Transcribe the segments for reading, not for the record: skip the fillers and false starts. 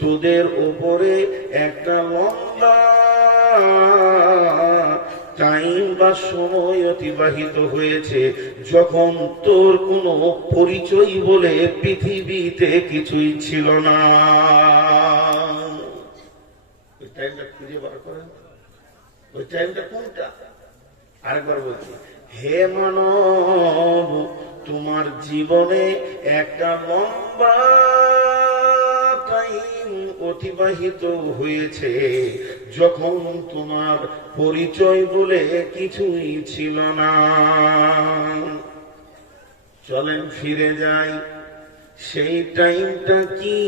তোদের উপরে একটা লম্বা টাইম বা সময় অতিবাহিত হয়েছে যখন তোর কোনো পরিচয় বলে পৃথিবীতে কিছুই ছিল না। ওই টাইমটা খুঁজে বার করেন, ওই টাইমটা কোনটা? আরেকবার বলছি, হে মানব, তোমার জীবনে একটা লম্বা টাইম অতিবাহিত হয়েছে যখন তোমার পরিচয় বলে কিছুই ছিল না। চলেন ফিরে যাই, সেই টাইমটা কি?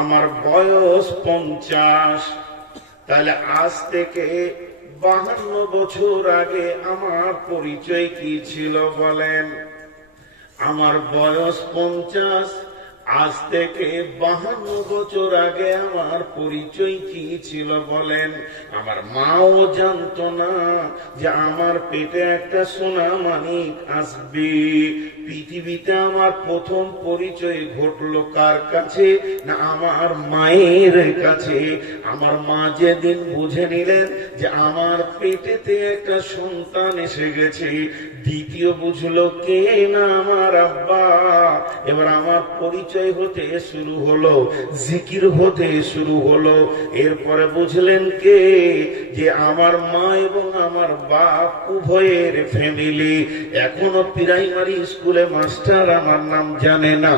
আমার বয়স 50। তাহলে আজ থেকে 52 বছর আগে আমার পরিচয় কি ছিল বলেন? আমার বয়স 50, আজ থেকে 52 বছর আগে আমার পরিচয় কি ছিল বলেন? আমার মাও জানতো না যে আমার পেটে একটা সোনা মানিক আসবে। পৃথিবীতে আমার প্রথম পরিচয় ঘটলো কার কাছে? না আমার মায়ের কাছে। আমার মা যেদিন বুঝে নিলেন যে আমার পেটেতে একটা সন্তান এসে গেছে, দ্বিতীয় বুঝলো কে? না আমার আব্বা। এবার আমার পরিচয় হতে শুরু হলো, জিকির হতে শুরু হলো। এরপরে বুঝলেন কে? যে আমার মা এবং আমার বাপ উভয়ের ফ্যামিলি। এখনো প্রাইমারি স্কুলে মাস্টার আমার নাম জানে না,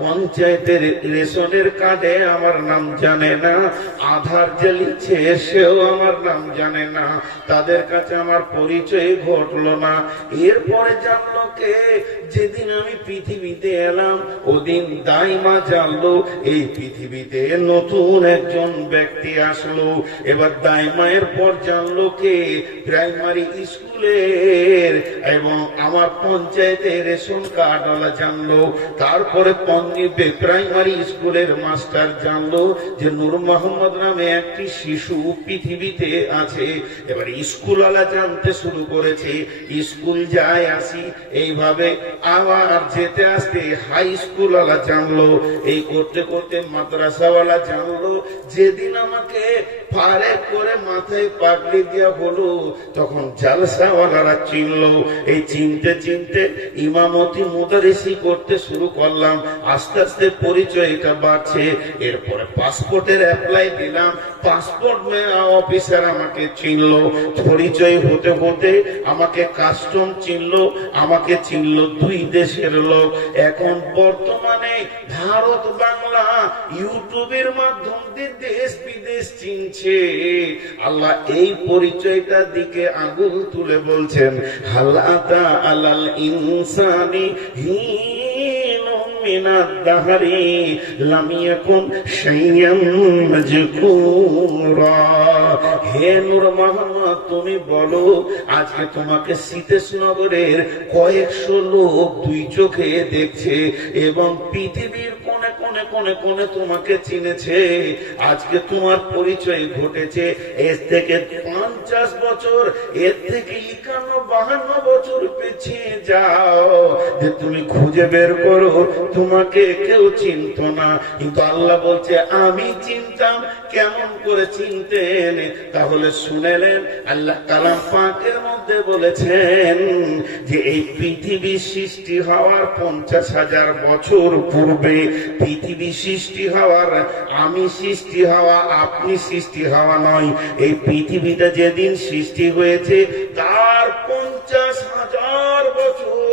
পঞ্চায়েতের রেশনের কার্ডে আমার নাম জানে না, আধার যে লিখছে সেও আমার নাম জানে না। তাদের কাছে আমার পরিচয় ঘটলো না। এরপরে জানলো কে? যেদিন আমি পৃথিবীতে এলাম ওদিন দাইমা জানলো এই পৃথিবীতে নতুন একজন ব্যক্তি আসলো। এবার দাইমায়ের পর জানলো কে? প্রাইমারি স্কুলের এবং আমার পঞ্চায়েতের রেশন কার্ডওয়ালা জানলো। তারপরে প্রাইমারি স্কুলের মাস্টার জানলো যে নূর মোহাম্মদ নামে একটি শিশু পৃথিবীতে আছে। এবার স্কুলওয়ালা জানতে শুরু করেছে, স্কুল যায় আসি এইভাবে। আবার যেতে আসতে হাই স্কুলওয়ালা জানলো। এই করতে করতে মাদ্রাসাওয়ালা জানলো। যেদিন আমাকে পারে করে মাথায় পাগড়ি দেওয়া হলো তখন জালসাওয়ালারা চিনলো। এই চিনতে চিনতে ইমামতি মুদারিসি করতে শুরু করলাম। আস্তে আস্তে পরিচয়টা বাড়ছে। এরপরে পাসপোর্টের অ্যাপ্লাই দিলাম, পাসপোর্ট অফিসার আমাকে চিনলো। পরিচয় হতে হতে আমাকে কাস্টম চিনলো, আমাকে চিনলো 2 দেশের লোক। এখন বর্তমানে ভারত বাংলা ইউটিউবের মাধ্যম দিয়ে দেশ বিদেশ চিনছে। আল্লাহ এই পরিচয়টার দিকে আঙুল তুলে বলছেন, হাল আতা আলাল ইনসানি মিনাদ দাহরি লাম ইয়াকুন শাইয়ান মাযকুরা। হে নূর মোহাম্মদ, তুমি বলো আজকে তোমাকে সীতেশ নগরের কয়েকশো লোক 2 চোখে দেখছে এবং পৃথিবীর কোণে কোণে কোণে কোণে তোমাকে চিনেছে। আজকে তোমার পরিচয় ঘটেছে। এর থেকে 50 বছর, এর থেকে 51-52 বছর পিছিয়ে যাও যে তুমি খুঁজে বের করো, তোমাকে কেউ চিনত না। কিন্তু আল্লাহ বলছে আমি চিনতাম। কেমন করে চিনতেন? তাহলে শুনেলেন আল্লাহ কালাম পাকের মধ্যে বলেছেন যে এই পৃথিবী সৃষ্টি হওয়ার 50,000 বছর পূর্বে, পৃথিবী সৃষ্টি হওয়ার, আমি সৃষ্টি হওয়া, আপনি সৃষ্টি হওয়া নয়, এই পৃথিবীটা যেদিন সৃষ্টি হয়েছে তার 50,000 বছর,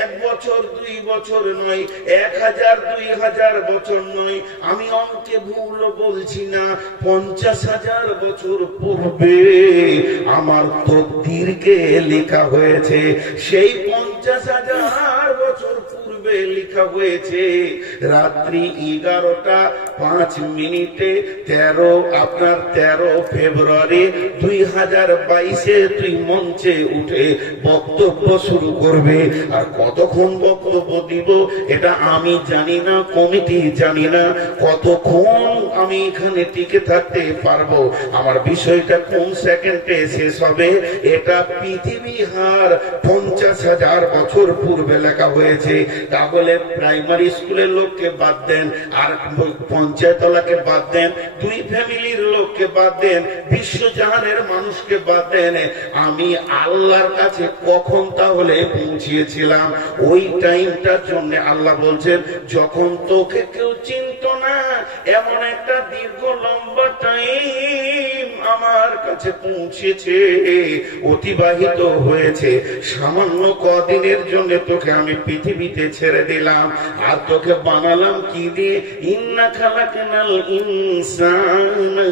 1 বছর 2 বছর নয়, 1000-2000 বছর নয়, আমি অঙ্কে ভুল বলছি না, 50,000 বছর পূর্বে আমার তকদীরকে লেখা হয়েছে। সেই 50,000 বছর পূর্বে লেখা হয়েছে রাত্রি 11:05 13 ফেব্রুয়ারি 2022 তুই মঞ্চে উঠে বক্তব্য শুরু করবে। আর কতক্ষণ বক্তব্য দিব এটা আমি জানি না, কমিটি জানি না কতক্ষণ আমি এখানে টিকে থাকতে পারবো। আমার বিষয়টা কোন সেকেন্ডে শেষ হবে এটা পৃথিবী হার 50,000 বছর পূর্বে লেখা হয়েছে। তাহলে প্রাইমারি স্কুলের লোককে বাদ দেন, আর পঞ্চায়েতলাকে বাদ দেন, দুই ফ্যামিলির লোককে বাদ দেন, বিশ্বজাহানের মানুষকে বাদ দেন, আমি আল্লাহর কাছে কখন তাহলে পৌঁছিয়েছিলাম? ওই টাইমটার জন্য আল্লাহ বলছেন, যখন তোকে কেউ চিনত না, এমন একটা দীর্ঘ লম্বা টাইম আমার কাছে পৌঁছেছে, অতিবাহিত হয়েছে, সামান্য কদিনের জন্য তোকে আমি পৃথিবীতে ছেড়ে দিলাম। আর তোকে বানালাম কি দিয়ে? ইন্না খালাকনাল ইনসানা,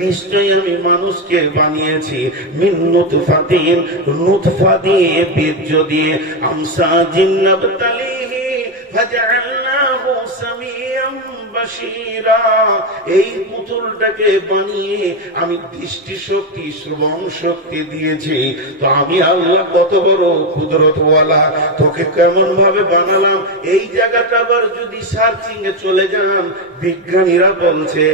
নিশ্চয়ই আমি মানুষকে বানিয়েছি মিন নুতফাতিন, নুতফা দিয়ে, বীর্য দিয়ে, আমসাজিন নাবতালিহি ফাজআলনাহু সামিয়াম বাশীরা। এই পুতুলটাকে বানিয়ে আমি দৃষ্টি শক্তি, শ্রবণ শক্তি দিয়েছি। তো আমি আল্লাহ কত বড় কুদরতওয়ালা, তোকে কেমন ভাবে বানালাম। এই জায়গাটা আবার যদি সার্চিং এ চলে যান, বিজ্ঞানীরা বলছে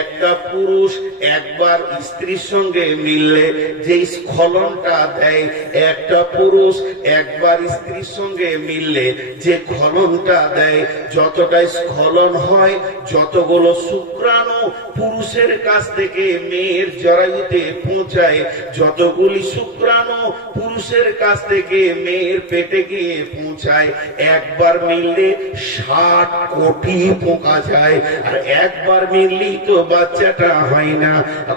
একটা পুরুষ একবার স্ত্রীর সঙ্গে মিললে যে স্খলনটা দেয়, একটা পুরুষ একবার স্ত্রীর সঙ্গে মিললে যে খলনটা দেয়, যতটা স্খলন হয়, যতগুলো শুক্রাণু পুরুষের কাছ থেকে মেয়ের জরায়ুতে পৌঁছায়, যতগুলি শুক্রাণু পুরুষের কাছ থেকে মেয়ের পেটে গিয়ে পৌঁছায়, একবার মিললে 60 কোটি পোকা যায়। আর একবার মিললেই তো বাচ্চাটা হয় না,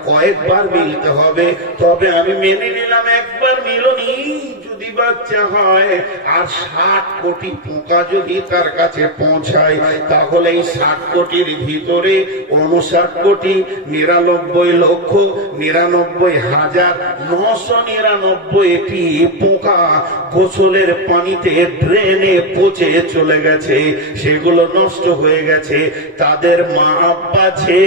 কয়েকবার মিলতে হবে। তবে আমি মেনে নিলাম একবার মিলনি যদি বাচ্চা হয়, আর 60 কোটি পোকা যদি তার কাছে পৌঁছায়, তাহলে এই 60 কোটির ভিতরে 59,99,999টি পোকা গোসলের পানিতে ড্রেনে পচে চলে গেছে, সেগুলো নষ্ট হয়ে গেছে। তাদের মা আব্বা যে,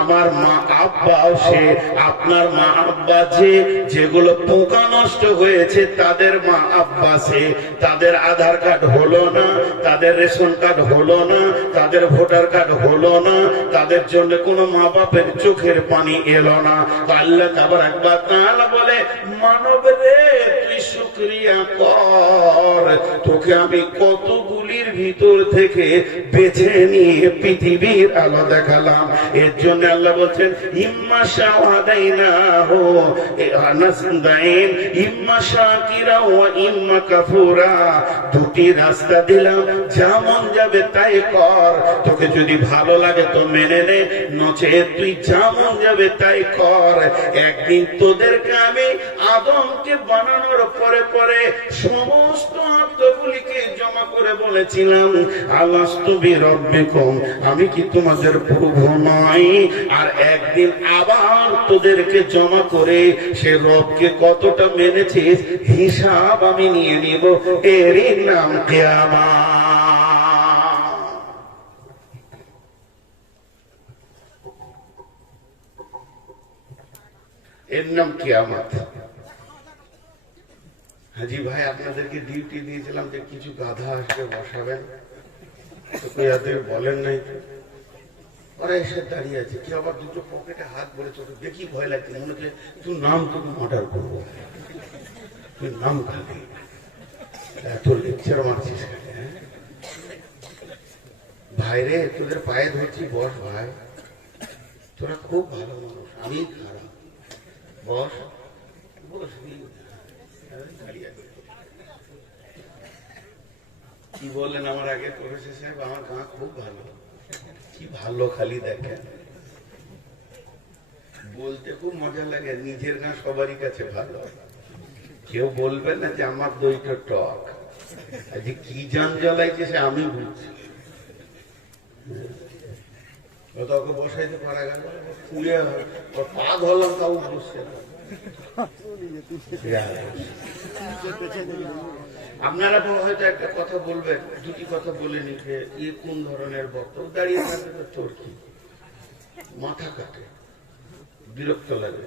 আমার মা আব্বাও সে, আপনার মা আব্বা যে, যেগুলো পোকা নষ্ট হয়েছে তাদের মা আব্বা সে। তাদের আধার কার্ড হলো না, তাদের রেশন কার্ড হলো না, তাদের ভোটার কার্ড হলো না, তাদের জন্য কোনো মা বাপের চোখের পানি এলো না। আল্লাহ তাবারাক ওয়া তাআলা বলে, মানব রে তুই শুকরিয়া কর, তোকে আমি কতগুলির ভিতর থেকে বেছে নিয়ে পৃথিবীর আলো দেখালাম। এর জন্য আল্লাহ বলছেন, ইম্মা শাহাদাইনাহু নাসদাইন ইম্মা শাকিরা ওয়া ইম্মা কাফুরা। দুটি রাস্তা দিলাম, যেমন যাবে তাই কর। তোকে যদি ভালো লাগে তো মেনে নে, নচেত তুই যেমন যাবে তাই কর। একদিন তোদেরকে আমি আদমকে বানানোর পরে পরে সমস্ত আত্মগুলিকে জমা করে বলেছিলাম, আলাস্তু বিরাব্বিকুম, আমি কি তোমাদের প্রভু নই? আর একদিন আবার তোদেরকে জমা করে সে রবকে কতটা মেনেছিস হিসাব আমি নিয়ে নিব। এরই নাম কিয়ামত। এর নাম কিয়ামত। হাজি ভাই, আপনাদেরকে ডিউটি দিয়েছিলাম যে কিছু গাধা আসবে বসাবেন, বলেন নাই। ওরা এসে দাঁড়িয়ে আছে, কি আবার দুটো পকেটে হাত ভরেছে, দেখি ভয় লাগছে, মনে হচ্ছে তুই নাম তোকে অর্ডার করবো, তুই নাম খাবি, এত লেকচার মারছিস। ভাইরে তোদের পায়ে ধরছি, বস ভাই, তোরা খুব ভালো মানুষ, আমি খারাপ, বস বসবি। কি বললেন আমার আগে করেছে সাহেব, আমার গাঁ খুব ভালো। কি ভালো খালি দেখেন, বলতে খুব মজা লাগে, নিজের গাঁ সবারই কাছে ভালো। কেউ বলবে না যে আমার দইটা টক, আজ কি জান জ্বালাইছে সে আমি বুঝছি। তোকে বসাইতে পারা গেল, ফুলে পা ধরলাম তাও বসছে না। আপনারা হয়তো একটা কথা বলবেন, দুটি কথা বলে নিবে, এ কোন ধরনের বক্তব্য? দাঁড়িয়ে থাকবে তোর কি মাথা কাটে, বিরক্ত লাগে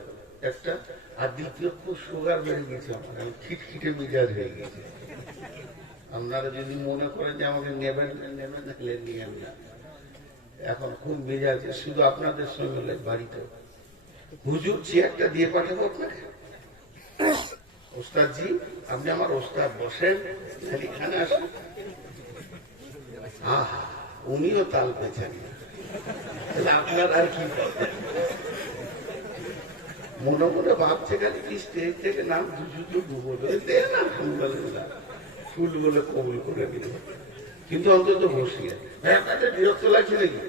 একটা। আর দ্বিতীয়, খুব সুগার বেড়ে গেছে আমার, খিটখিটে মেজাজ হয়ে গেছে। আপনারা যদি মনে করেন যে আমাকে নেবেন নেবেন, নিয়েন না। এখন খুব মেজাজ, শুধু আপনাদের সঙ্গে বাড়িতে হুজুর চেয়ারটা দিয়ে পাঠাবো আপনাকে। ওস্তাদজি, আপনি আমার ওস্তাদ, বসেন, এখানে আসেন। আহা, উনিও তাল পেয়েছেন না, আপনার আর কি করবেন? মনে মনে ভাবছে খালি কি স্টেজ থেকে নাম ফুল বলে কবুল করে দিল, কিন্তু অন্তত বসিয়ে আপনাদের বিরক্ত লাগছে নাকি?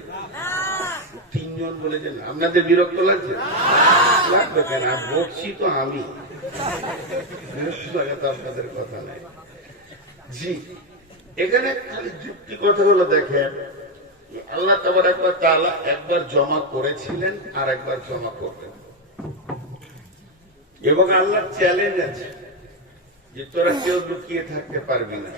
তিনজন বলেছেন আপনাদের বিরক্ত লাগছে? লাগবে কেন, বসছি তো আমি, বিরক্ত লাগে তো আপনাদের কথা নাই। জি, এখানে খালি যুক্তি কথাগুলো দেখেন, আল্লাহ তাআলা একবার জমা করেছিলেন আর একবার জমা করবেন, এবং আল্লাহর চ্যালেঞ্জ আছে যে তোরা কেউ লুকিয়ে থাকতে পারবি না।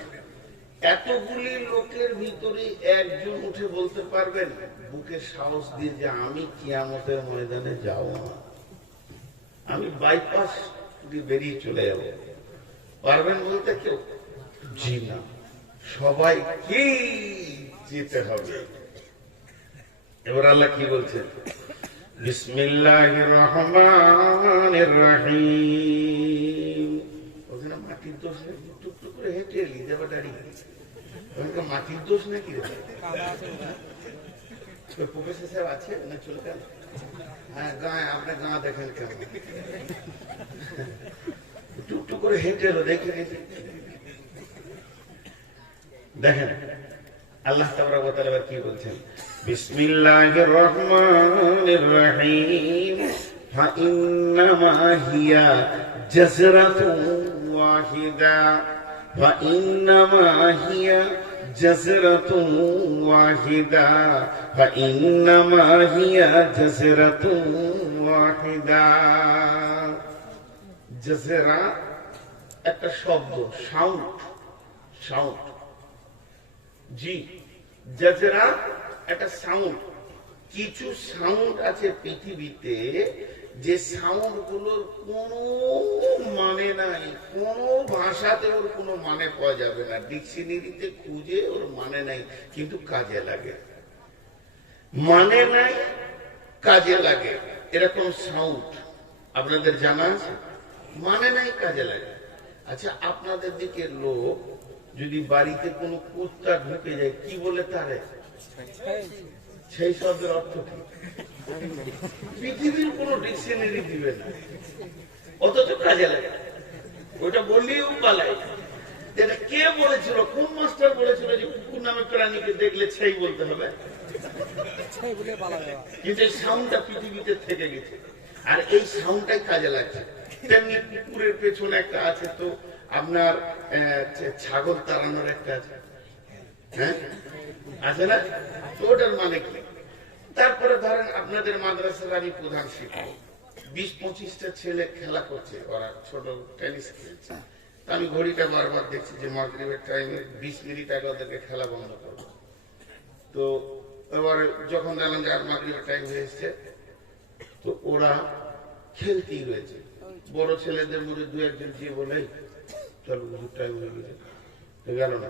এতগুলি লোকের ভিতরে একজন উঠে বলতে পারবেন বুকে সাহস দিয়ে যে আমি কিয়ামতের ময়দানে যাব না, আমি বাইপাস দিয়ে বেরিয়ে চলে যাব, পারবেন বলতে কেউ? জি না, সবাইকে যেতে হবে। এবার আল্লাহ কি বলছেন? বিসমিল্লাহির রহমানির রহিম। ওখানে মাটির দোষ নাকি? টুকটুক করে হেঁটে এলি, দেবা দাঁড়িয়ে ওখানে মাটির দোষ নাকি? প্রফেসর সাহেব আছে না? চলে গেল। হ্যাঁ, গায়ে আপনার গা দেখেন কেমন, টুকটুক করে হেঁটে এলো, দেখে দেখেন আল্লাহ তাবারক ওয়া তাআলা কি বলছেন? বিসমিল্লাহির রহমানির রহিম। ফাইন্নামা হিয়া জাজরাতুন ওয়াহিদা, ফাইন্নামা হিয়া জাজরাতুন ওয়াহিদা, ফাইন্নামা হিয়া জাজরাতুন ওয়াহিদা। জাজরা একটা শব্দ, সাউন্ড, সাউন্ড। জি, জাজরা একটা সাউন্ড। কিছু সাউন্ড আছে পৃথিবীতে যে সাউন্ড গুলোর কোন মানে নাই, কোন ভাষাতে ওর কোনো মানে পাওয়া যাবে না, ডিকশনারিতে খুঁজে ওর মানে নাই, কিন্তু কাজে লাগে। মানে নাই, কাজে লাগে, এরকম সাউন্ড আপনাদের জানা আছে? মানে নাই, কাজে লাগে। আচ্ছা, আপনাদের দিকে লোক যদি বাড়িতে কোনো কুত্তা ঢুকে যায় কি বলে তারে? সেই শব্দের অর্থ কি? পৃথিবীর কোন ডিকশনারি দিবে না, অথচ কাজে লাগে। ওটা বললেও পালায়। এটা কে বলেছিল? কোন মাস্টার বলেছিল যে কুকুর নামে প্রাণীকে দেখলে সেই বলতে হবে? কিন্তু এই সাউন্ডটা পৃথিবীতে থেকে গেছে, আর এই সাউন্ডটাই কাজে লাগছে। তেমনি কুকুরের পেছনে একটা আছে, তো আপনার ছাগল তাড়ানোর একটা আছে, হ্যাঁ আছে না? তো ওটার মানে কি? তারপরে ধরেন আপনাদের মাদ্রাসার আমি প্রধান শিক্ষক, 20-25টা ছেলে খেলা করছে, ওরা ছোট টেনিস খেলছে। আমি ঘড়িটা বারবার দেখছি যে মাগরিবের টাইমে 20 মিনিট আগে ওদেরকে খেলা বন্ধ করবো। তো এবারে যখন দেখলাম যে আর মাগরিবের টাইম হয়ে এসছে, তো ওরা খেলতেই রয়েছে। বড় ছেলেদের মধ্যে দু একজন যে বলে চলো টাইম হয়ে গেছে, গেল না।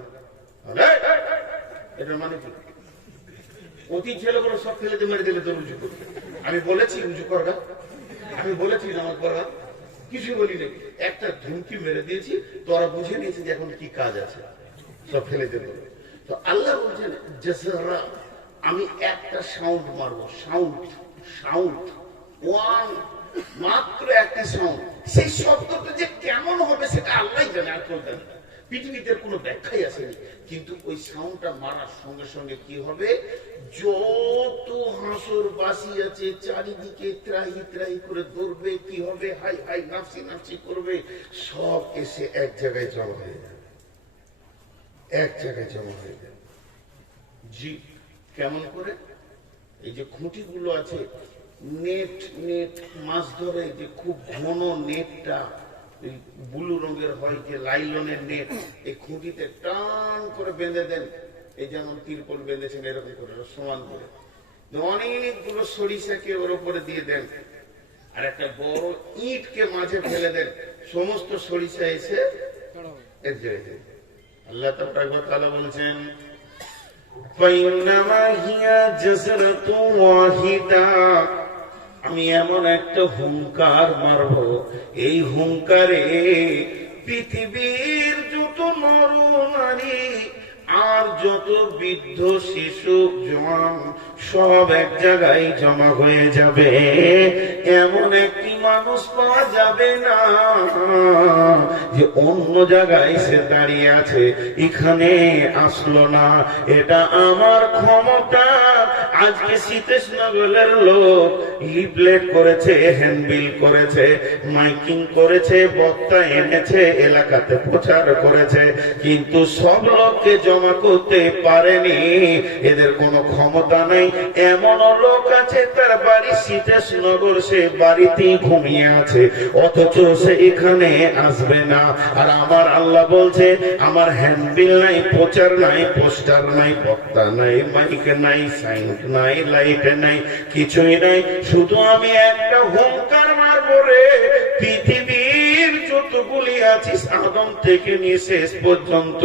এটা মানে কি? অতি ছেলেগুলো সব ছেলেদের মেরে দিলে তোর উঁচু করবে। আমি বলেছি উঁচু করবা, আমি বলেছি নামাজ পড়বা, কিছু বলি নাকি? একটা ধুমকি মেরে দিয়েছি, তোরা বুঝে নিয়েছে যে এখন কি কাজ আছে, সব ফেলে দেবে। তো আল্লাহ বলছেন জাসরা, আমি একটা সাউন্ড মারবো, সাউন্ড, সাউন্ড, ওয়ান, মাত্র একটা সাউন্ড। সেই শব্দটা যে কেমন হবে সেটা আল্লাহ জানে, আর কেউ জানে না। পৃথিবীতে কোনো ব্যাখ্যাই আসেনি, কিন্তু ওই সাউন্ডটা মারার সঙ্গে সঙ্গে কি হবে? যত হাসর বাসি আছে চারিদিকে ত্রাহি ত্রাহি করে দৌড়বে, কি হবে? হাই হাই নাফসি নাফসি করবে, সব এসে এক জায়গায় জমা হয়ে যাবে, এক জায়গায় জমা হয়ে যাবে। জি, কেমন করে? এই যে খুঁটিগুলো আছে, নেট, নেট মাছ ধরে যে খুব ঘন নেটটা ব্লু রঙের হয়, যে লাইলনের নেট, এই খুঁটিতে টান করে বেঁধে দেন, এই যেমন তিরপল বেঁধেছেন এরকম করে সমান করে, অনেকগুলো সরিষাকে ওর উপরে দিয়ে দেন, আর একটা বড় ইটকে মাঝে ফেলে দেন, সমস্ত সরিষা এসে এক জায়গায়। আল্লাহ তাআলা বলছেন ফাইন্নামা হিয়া জাসরাতুন ওয়াহিদা, আমি এমন একটা হুঙ্কার মারব, এই হুঙ্কারে পৃথিবীর যত নর নারী আর যত বৃদ্ধ শিশু জওয়ান সব এক জায়গায় জমা হয়ে যাবে। এমন একটি মানুষ পাওয়া যাবে না যে অন্য জায়গায় সে দাঁড়িয়ে আছে, এখানে আসলো না। এটা আমার ক্ষমতা। আজকে সীতেশনগরের লোক লিফলেট করেছে, হ্যান্ডবিল করেছে, মাইকিং করেছে, বক্তা এনেছে, এলাকাতে প্রচার করেছে, কিন্তু সব লোককে জমা করতে পারেনি। এদের কোনো ক্ষমতা নেই। এমন লোক আছে তার বাড়ি সীতেশনগর, সে বাড়িতেই ঘুমিয়ে আছে, অথচ সে এখানে আসবে না। আর আমার আল্লাহ বলছে আমার হ্যান্ডবিল নাই, প্রচার নাই, পোস্টার নাই, বক্তা নাই, মাইক নাই, সাইন নাই, লাইট নাই, কিছুই নাই। শুধু আমি একটা হুঙ্কার মারবো রে, পৃথিবীর যতগুলি আছিস আদম থেকে নিয়ে শেষ পর্যন্ত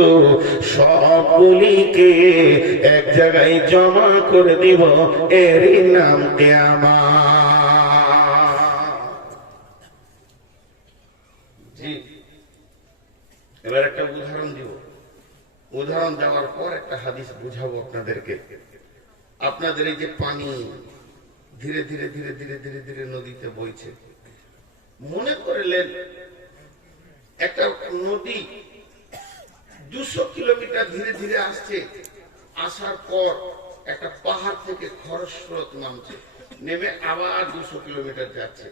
সবগুলিকে এক জায়গায় জমা করে দিব, এরই নাম কিয়ামত। জি, এবার একটা উদাহরণ দিব। উদাহরণ দেওয়ার পর একটা হাদিস বুঝাবো আপনাদেরকে। আপনাদের এই যে পানি ধীরে ধীরে ধীরে ধীরে ধীরে ধীরে নদীতে বইছে, মনে করলেন একটা নদী 200 কিলোমিটার ধীরে ধীরে আসছে, আসার পর একটা পাহাড় থেকে খরস্রোত নামছে, নেমে আবার 200 কিলোমিটার যাচ্ছে।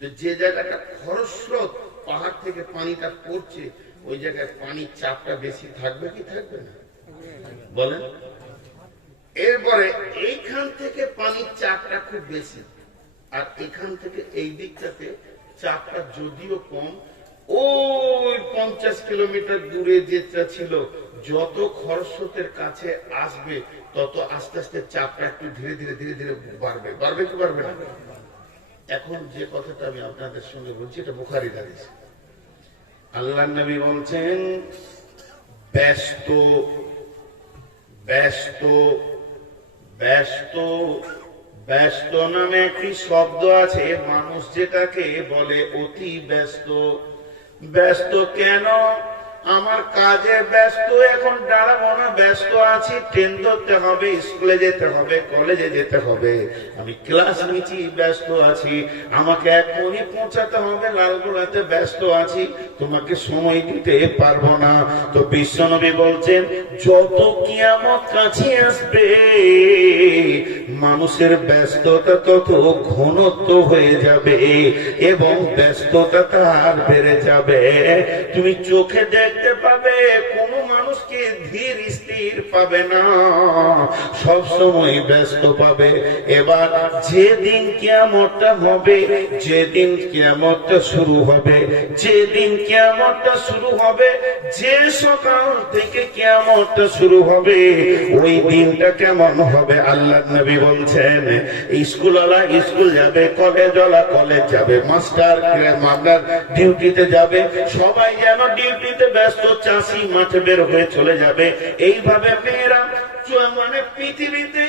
তো যে জায়গাটা খরস্রোত, পাহাড় থেকে পানিটা পড়ছে, ওই জায়গায় পানির চাপটা বেশি থাকবে কি থাকবে না বলেন? এরপরে এইখান থেকে পানির চাপটা খুব বেশি, আর এখান থেকে এই দিকটাতে চাপটা যদিও কম। ওই 50 কিলোমিটার দূরে যেটা ছিল, যত খরস্রোতের কাছে আসবে তত আস্তে আস্তে চাপটা একটু ধীরে ধীরে ধীরে ধীরে বাড়বে। বাড়বে কি বাড়বে না? এখন যে কথাটা আমি আপনাদের সঙ্গে বলছি, এটা বুখারীর হাদিস। আল্লাহর নবী বলছেন ব্যস্ত ব্যস্ত ব্যস্ত ব্যস্ত নামে একটি শব্দ আছে, মানুষ যেটাকে বলে অতি ব্যস্ত। ব্যস্ত কেন? আমার কাজে ব্যস্ত, এখন দাঁড়াবো না, ব্যস্ত আছি, ট্রেন ধরতে হবে, স্কুলে যেতে হবে, কলেজে যেতে হবে, আমি ক্লাস নিচ্ছি, ব্যস্ত আছি, আমাকে এখনই পৌঁছাতে হবে লালগোলাতে, ব্যস্ত আছি, তোমাকে সময় দিতে পারবো না। তো বিশ্বনবী বলছেন যত কিয়ামত কাছে আসবে মানুষের ব্যস্ততা তত ঘনত্ব হয়ে যাবে এবং ব্যস্ততা তার বেড়ে যাবে। তুমি চোখে দেখতে পাবে কোন মানুষকে ধীর স্থির পাবে না, সব সময় ব্যস্ত পাবে। এবার যেদিন কিয়ামতটা হবে, যেদিন কিয়ামতটা শুরু হবে, যেদিন কিয়ামতটা শুরু হবে, যে সকাল থেকে কিয়ামতটা শুরু হবে, ওই দিনটা কেমন হবে আল্লাহর নবী বলছেন স্কুলওয়ালা স্কুল যাবে, কলেজওয়ালা কলেজ যাবে, মাস্টার ডিউটিতে যাবে, সবাই যেন ডিউটিতে ব্যস্ত, চাষি মাঠে বের হয়ে চলে যাবে। এইভাবে মেয়েরা মানে পৃথিবীতে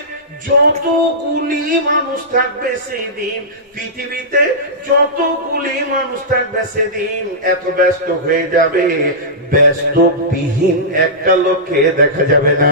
যতগুলি মানুষ থাকবে সেই দিন, পৃথিবীতে যতগুলি মানুষ থাকবে সেদিন এত ব্যস্ত হয়ে যাবে, ব্যস্ত বিহীন একটা লোককে দেখা যাবে না।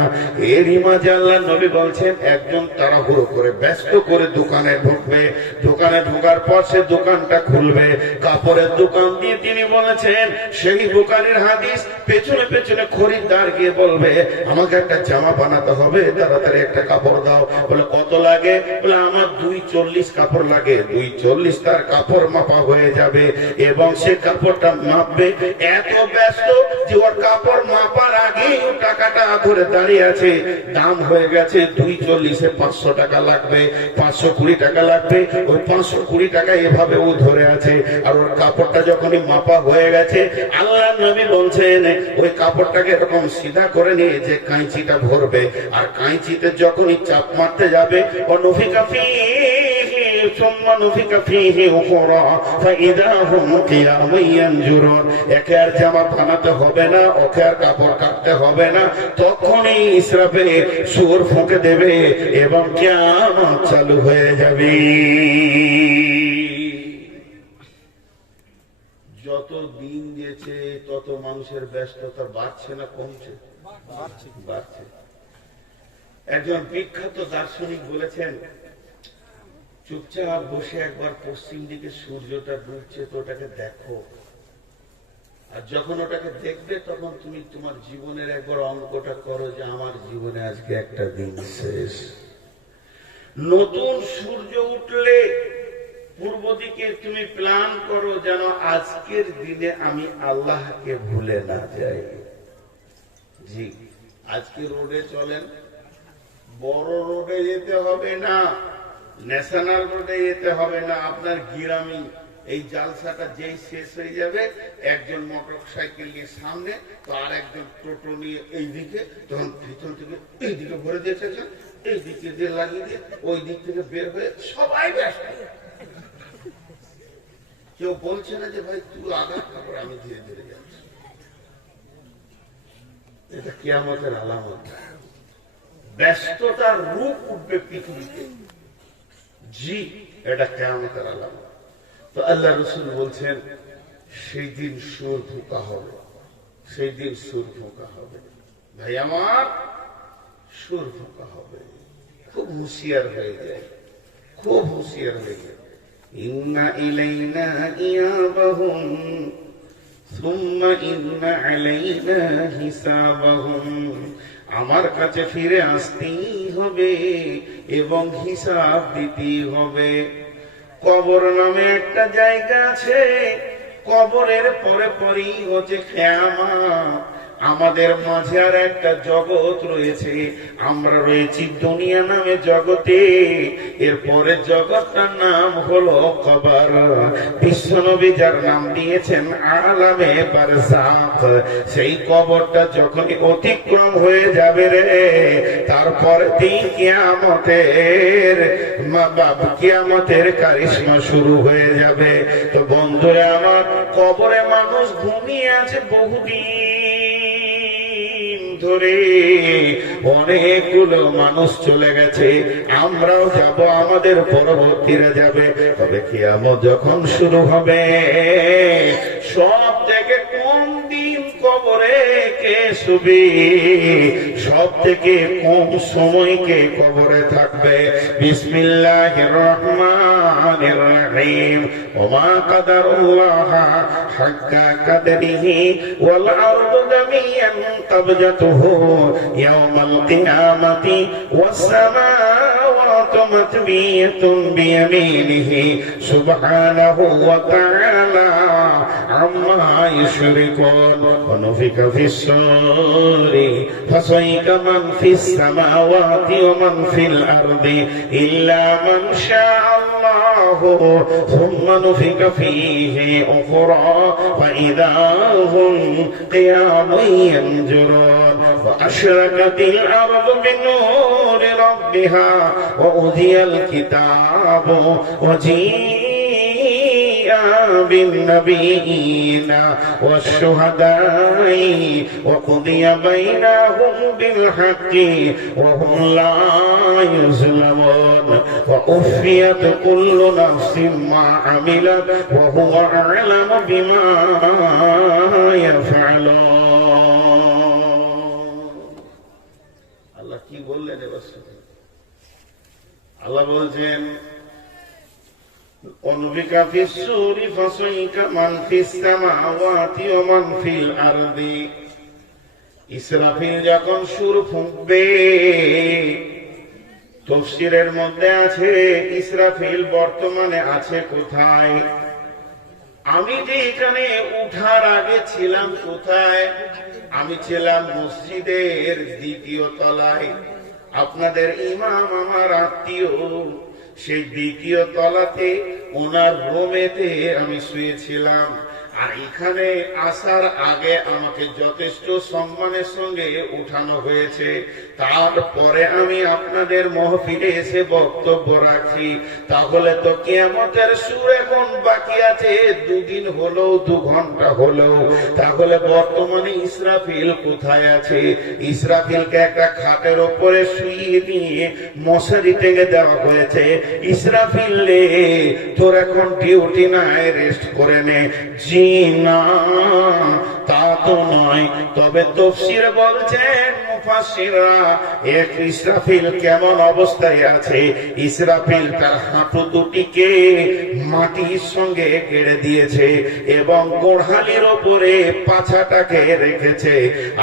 এরই মাঝে আল্লাহর নবী বলছেন একজন তাড়াহুড়ো করে ব্যস্ত করে দোকানে ঢুকবে, দোকানে ঢোকার পর সে দোকানটা খুলবে, কাপড়ের দোকান দিয়ে তিনি বলেছেন সেই বুখারীর হাদিস, পেছনে পেছনে খরিদ্দার গিয়ে বলবে আমাকে একটা জামা বানাতে হবে, তাড়াতাড়ি একটা কাপড় দাও। বলে কত লাগে? বলে আমার 240 কাপড় লাগে। 240 তার কাপড় মাপা হয়ে যাবে এবং সে কাপড়টা মাপবে। এত ব্যস্ত যে ওর কাপড় মাপার আগেই টাকাটা ধরে দাঁড়িয়ে আছে, দাম হয়ে গেছে 240-এ 500 টাকা লাগবে, 520 টাকা লাগবে। ওই 520 টাকা এভাবে ও ধরে আছে, আর ওর কাপড়টা যখনই মাপা হয়ে গেছে আল্লাহর নবী বলছেন ওই কাপড়টাকে এরকম সিধা করে নিয়ে যে কাঁচিটা ভরবে, আর কাঁচিতে যখনই চাপ মারতে যাবে ও নফিকা ফিহি সুম্মা নফিকা ফিহি উখরা ফাইদা হুম কিয়ামুন ইয়ানজুরুন। একে আর জামা বানাতে হবে না, ওকে আর কাপড় কাটতে হবে না, তখনই ইসরাফিল সুর ফুঁকে দেবে এবং কিয়ামত চালু হয়ে যাবে। যত দিন গেছে তত মানুষের ব্যস্ততা বাড়ছে না কমছে? বাড়ছে। একজন বিখ্যাত দার্শনিক বলেছেন, চুপচাপ বসে একবার পশ্চিম দিকে সূর্যটা ডুবছে তো ওটাকে দেখো, আর যখন ওটাকে দেখবে তখন তুমি তোমার জীবনের একবার অঙ্কটা করো যে আমার জীবনে আজকে একটা দিন শেষ। নতুন সূর্য উঠলে পূর্ব দিকে তুমি প্ল্যান করো যেন আজকের দিনে আমি আল্লাহকে ভুলে না যাই। জি, আজকে রোডে চলেন, বড় রোডে যেতে হবে না, ন্যাশনাল রোডে যেতে হবে না, আপনার গ্রামে এই জালসাটা যেই শেষ হয়ে যাবে, একজন মোটর সাইকেল নিয়ে সামনে তো আর একজন টোটো নিয়ে এইদিকে, তখন ভিতর থেকে এইদিকে ভরে দিয়েছে, এই দিকে দিয়ে লাগিয়ে দিয়ে ওই দিক থেকে বের হয়ে সবাই ব্যস্ত। কেউ বলছে না যে ভাই তুই আগা, তারপর আমি ধীরে ধীরে যাচ্ছি। এটা কিয়ামতের আলামত। ব্যস্ততার রূপ উঠবে পৃথিবীতে। জি, এটা কিয়ামতের আলামত। তো আল্লাহ রসুল বলছেন সেই দিন সুর ফুঁকা হবে, সেই দিন সুর ফুঁকা হবে। ভাই আমার, সুর ফুঁকা হবে। খুব হুঁশিয়ার হয়ে যায়, খুব হুঁশিয়ার হয়ে যায়। ইন্না ইলাইনা ইয়াবাহুম সুম্মা ইন্না আলাইনা হিসাবাহুম। আমার কাছে ফিরে আসতেই হবে এবং হিসাব দিতেই হবে। কবর নামে একটা জায়গা আছে, কবরের পরে পরেই হচ্ছে কিয়ামত। আমাদের মাঝে আর একটা জগৎ রয়েছে, আমরা রয়েছি দুনিয়া নামে জগতে। এরপরে জগৎটার নাম হলো কবর। বিশ্বনবী যার নাম দিয়েছেন আলামে বারজাখ। সেই কবরটা যখন অতিক্রম হয়ে যাবে রে, তারপরে দিন কিয়ামতের কারিশমা শুরু হয়ে যাবে। তো বন্ধুরা আমার, কবরে মানুষ ঘুমিয়ে আছে বহুদিন ধরে, অনেকগুলো মানুষ চলে গেছে, আমরাও যাব, আমাদের পরবর্তীরা যাবে। তবে কিয়ামত যখন শুরু হবে, সব থেকে কম দিন কবরে কে শুবে, সব থেকে কম সময় কে কবরে থাকবে। বিসমিল্লাহির রহমানির রহিম। ওমা কাদারুল্লাহ হাক্কা কাদরিহি ওয়াল আরদু জামিআন তাবজাতুহু ইয়াওমাল কিয়ামাতি ওয়াস সামাওয়াতু মাতবিয়াতুন বিয়ামিনিহি সুবহানাহু ওয়া তাআলা আম্মা ইউশরিকুন। ওয়া নুফিকা ফিস সূরি ফাসাইকা মান ফিস সামাওয়াতি ওয়া মান ফিল আরদি ইল্লা মান শাআল্লাহু সুম্মা নুফিকা ফীহি উখরা ফাইযা হুম কিয়ামুন ইয়ানজুরুন। ওয়া আশরাকাতিল আরদু বিনূরি রাব্বিহা ওয়া উযিয়াল কিতাবু ওয়া بالنبيين والشهداء وقضي بينهم بالحق وهم لا يظلمون ووفيت كل نفس ما عملت وهو أعلم بما يفعلون। আল্লাহ কি বললেন এবার? আল্লাহ বলছেন ونفخ في الصور فصعق من في السماوات ومن في الأرض। ইসরাফিল যখন সুর ফুঁকবে, তাফসীরের মধ্যে আছে ইসরাফিল বর্তমানে আছে কোথায়? আমি যে এখানে উঠার আগে ছিলাম কোথায়? আমি ছিলাম মসজিদের দ্বিতীয় তলায়। আপনাদের ইমাম আমার আত্মীয়, সেই দ্বিতীয় তলাতে ওনার রুমেতে আমি শুয়েছিলাম। আর এখানে আসার আগে আমাকে যথেষ্ট সম্মানের সঙ্গে উঠানো হয়েছে। তারপরে আমি আপনাদের মাহফিলে এসে বক্তব্য রাখছি। তাহলে তো কিয়ামতের সুর এখন বাকি আছে, দুদিন হলো, 2 ঘন্টা হলো। তাহলে বর্তমানে ইসরাফিল কোথায় আছে? ইসরাফিলকে একটা খাটের উপরে শুইয়ে দিয়ে মশারি টেনে দেওয়া হয়েছে। ইসরাফিল রে, তোর এখন ডিউটি নাই, রেস্ট করে নে। জি না, তো নয়। তবে তাফসীর বলছেন মুফাসসিররা, এক ইসরাফিল কেমন অবস্থায় আছে? ইসরাফিল তার হাঁটু দুটিকে মাটির সঙ্গে গেড়ে দিয়েছে এবং গোড়ালির ওপরে পাছাটাকে রেখেছে,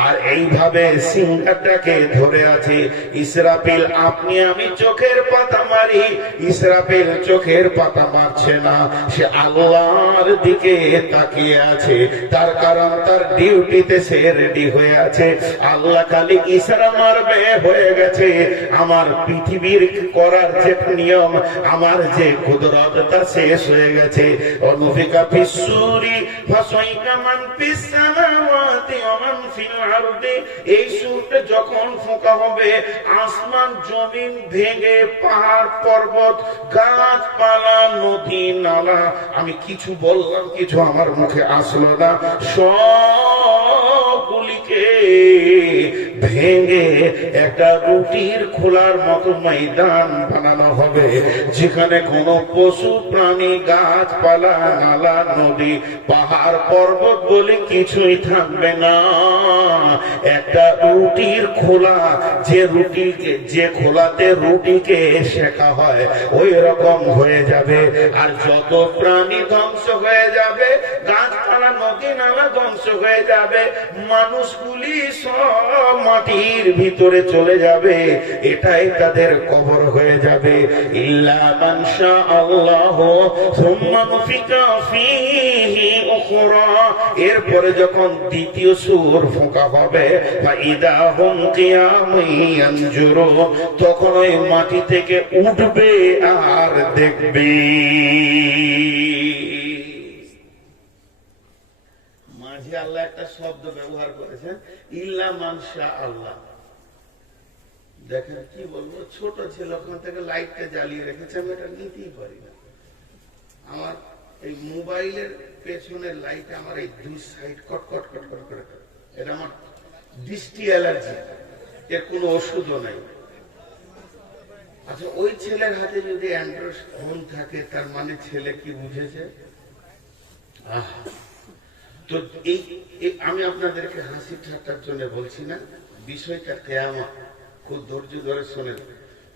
আর এইভাবে সিংহাটাকে ধরে আছে। ইসরাফিল আপনি আমি চোখের পাতা মারি, ইসরাফিল চোখের পাতা মারছে না, সে আল্লাহর দিকে তাকিয়ে আছে। তার কারণ তার ডিউটিতে সে রেডি হয়ে আছে। আল্লাহ খালি ইশারা মারবে, হয়ে গেছে। আমার পৃথিবীর করার যে নিয়ম, আমার যে কুদরত, তা শেষ হয়ে গেছে। অনুফিকা ফিসসুরি ফাসাইকা মান ফিস সামাওয়াতি ওয়া মান ফিল আরদি, এই সূরটা যখন ফোঁকা হবে, আসমান জমিন ভেঙে পাহাড় পর্বত গাছপালা নদী নালা, আমি কিছু বললাম কিছু আমার মুখে আসলো না, সবগুলিকে ভেঙে একটা রুটির খোলার মতো ময়দান বানানো হবে, যেখানে কোনো পশু প্রাণী গাছপালা নালা নদী পাহাড় পর্বত বলে কিছুই থাকবে না। একটা রুটির খোলা, যে রুটিকে, যে খোলাতে রুটিকে শেখা হয়, ওই রকম হয়ে যাবে। আর যত প্রাণী ধ্বংস হয়ে যাবে, গাছপালা নদী নালা ধ্বংস হয়ে যাবে, মানুষগুলি সব মাটির ভিতরে চলে যাবে, এটাই তাদের কবর হয়ে যাবে। ইল্লা মান শাআল্লাহু সুম্মা নুফিকা ফীহি উখরা, এরপরে যখন দ্বিতীয় সূর ফোঁকা হবে, ফাইদা হুম কিয়ামুন ইয়ানজুরুন, তখন ওই মাটি থেকে উঠবে আর দেখবে। মাঝে আল্লাহ একটা শব্দ ব্যবহার করেছেন, ইল্লা মান শাআল্লাহ। দেখেন কি বলবো, ছোট ছেলে ওখান থেকে লাইটটা জ্বালিয়ে রেখেছে, আমি এটা নিতেই পারি না। আমার এই মোবাইলের পেছনের লাইটে আমার এই দুই সাইড কটকট কটকট করে, এটা আমার দৃষ্টি অ্যালার্জি, এর কোনো ওষুধও নাই। আচ্ছা, ওই ছেলের হাতে যদি অ্যান্ড্রয়েড ফোন থাকে, তার মানে ছেলে কি বুঝেছে? তো এই আমি আপনাদেরকে হাসি ঠাট্টার জন্য বলছি না, বিষয়টা কিয়ামত, খুব ধৈর্য ধরে শোনেন।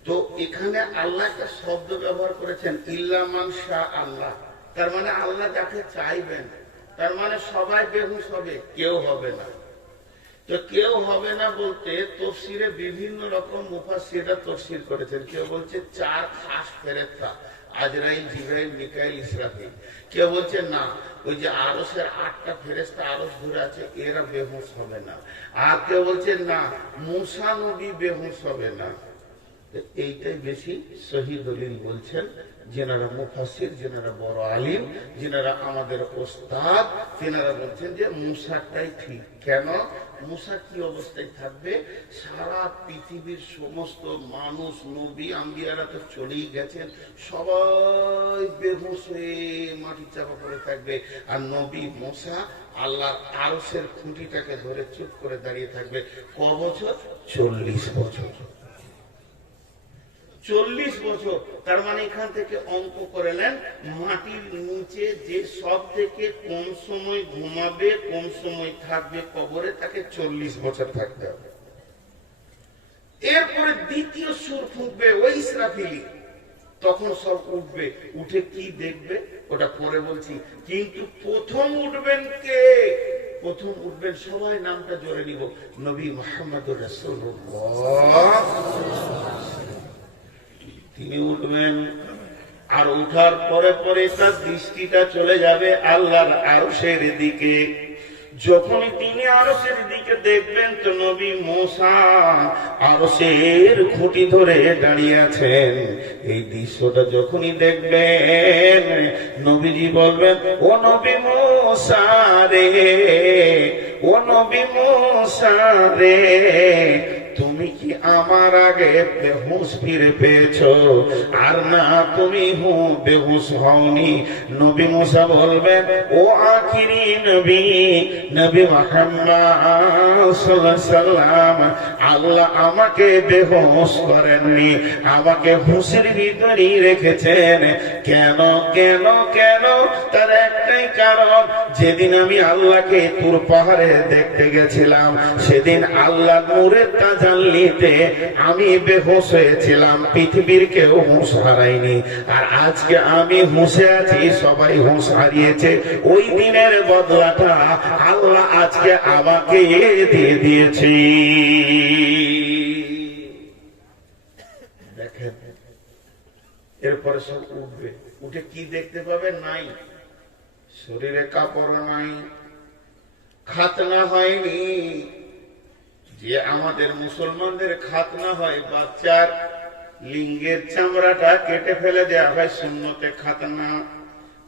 তো এখানে আল্লাহ একটা শব্দ ব্যবহার করেছেন, ইল্লা মান শাআল্লাহ, তার মানে আল্লাহ যাকে চাইবেন, তার মানে সবাই বেহুশ হবে, কেউ হবে না। তো কেউ হবে না বলতে তাফসীরে বিভিন্ন রকম মুফাসসিররা তাফসীর করেছেন। কেউ বলছে 4 খাস ফেরেশতা, আজরাইল, জিবরাইল, মিকাইল, ইসরাফিল। কেউ বলছে না, ওই যে আরশের 8টা ফেরেশতা আরশ ধরে আছে, এরা বেহুশ হবে না। আর কেউ বলছে না, মুসা নবী বেহুশ হবে না। এইটাই বেশি সহি দলিল বলছেন যেনারা মুফাসসির, যেনারা বড় আলিম, যেনারা আমাদের ওস্তাদ, তেনারা বলছেন যে মুসাটাই ঠিক। কেন? মুসা কি অবস্থায় থাকবে? সারা পৃথিবীর সমস্ত মানুষ, নবী আম্বিয়ারা তো চলেই গেছেন, সবাই বেহুশ হয়ে মাটির চাপা পড়ে থাকবে, আর নবী মুসা আল্লাহর আরশের খুঁটিটাকে ধরে চুপ করে দাঁড়িয়ে থাকবে। ক বছর? 40 বছর। 40 বছর, তার মানে এখান থেকে অঙ্ক করে নেন, মাটির নিচে যে সব থেকে কোন সময় ঘুমাবে, কোন সময় থাকবে কবরে, তাকে 40 বছর থাকতে হবে। এরপরে দ্বিতীয় সুর ফুঁকবে ওই ইসরাফিল, তখন সব উঠবে, উঠে কি দেখবে ওটা পরে বলছি। কিন্তু প্রথম উঠবেন কে? প্রথম উঠবেন, সবাই নামটা জোরে নিব, নবী মুহাম্মদুর রাসূলুল্লাহ। তিনি উঠবেন, আর উঠার পরে পরে তার দৃষ্টিটা চলে যাবে আল্লাহর আরশের দিকে। যখনই তিনি আরশের দিকে দেখবেন, তো নবী মুসা আরশের খুঁটি ধরে দাঁড়িয়ে আছেন। এই দৃশ্যটা যখনই দেখবেন, নবীজি বলবেন, ও নবী মুসা রে, ও নবী মুসা রে, তুমি কি আমার আগে বেহুশ ফিরে পেয়েছো? আর না, তুমি বেহুশ হওনি। নবী মুসা বলবেন, ও আখিরি নবী, নবী মুহাম্মদ সাল্লাল্লাহু আলাইহি সাল্লাম, আল্লাহ আমাকে বেহুশ করেননি, আমাকে হুঁশের ভিতরেই রেখেছেন। কেন কেন কেন? তার একটাই কারণ, যেদিন আমি আল্লাহকে তুর পাহাড়ে দেখতে গেছিলাম, সেদিন আল্লাহ নূরের তাজাল্লিতে আমি বেহুঁশ হয়েছিলাম, পৃথিবীর কেউ হুঁশ হারায়নি। আর আজকে আমি হুঁশে আছি, সবাই হুঁশ হারিয়েছে। ওই দিনের বদলাটা আল্লাহ আজকে আমাকে দিয়ে দিয়েছে। দেখেন, এরপরে সব উঠবে, উঠে কি দেখতে পাবে? নাই, শরীরে কাপড় নাই, খাতনা হয়নি। যে আমাদের মুসলমানদের খাতনা হয়, বাচ্চার লিঙ্গের চামড়াটা কেটে ফেলে দেওয়া হয়, সুন্নতে খাতনা।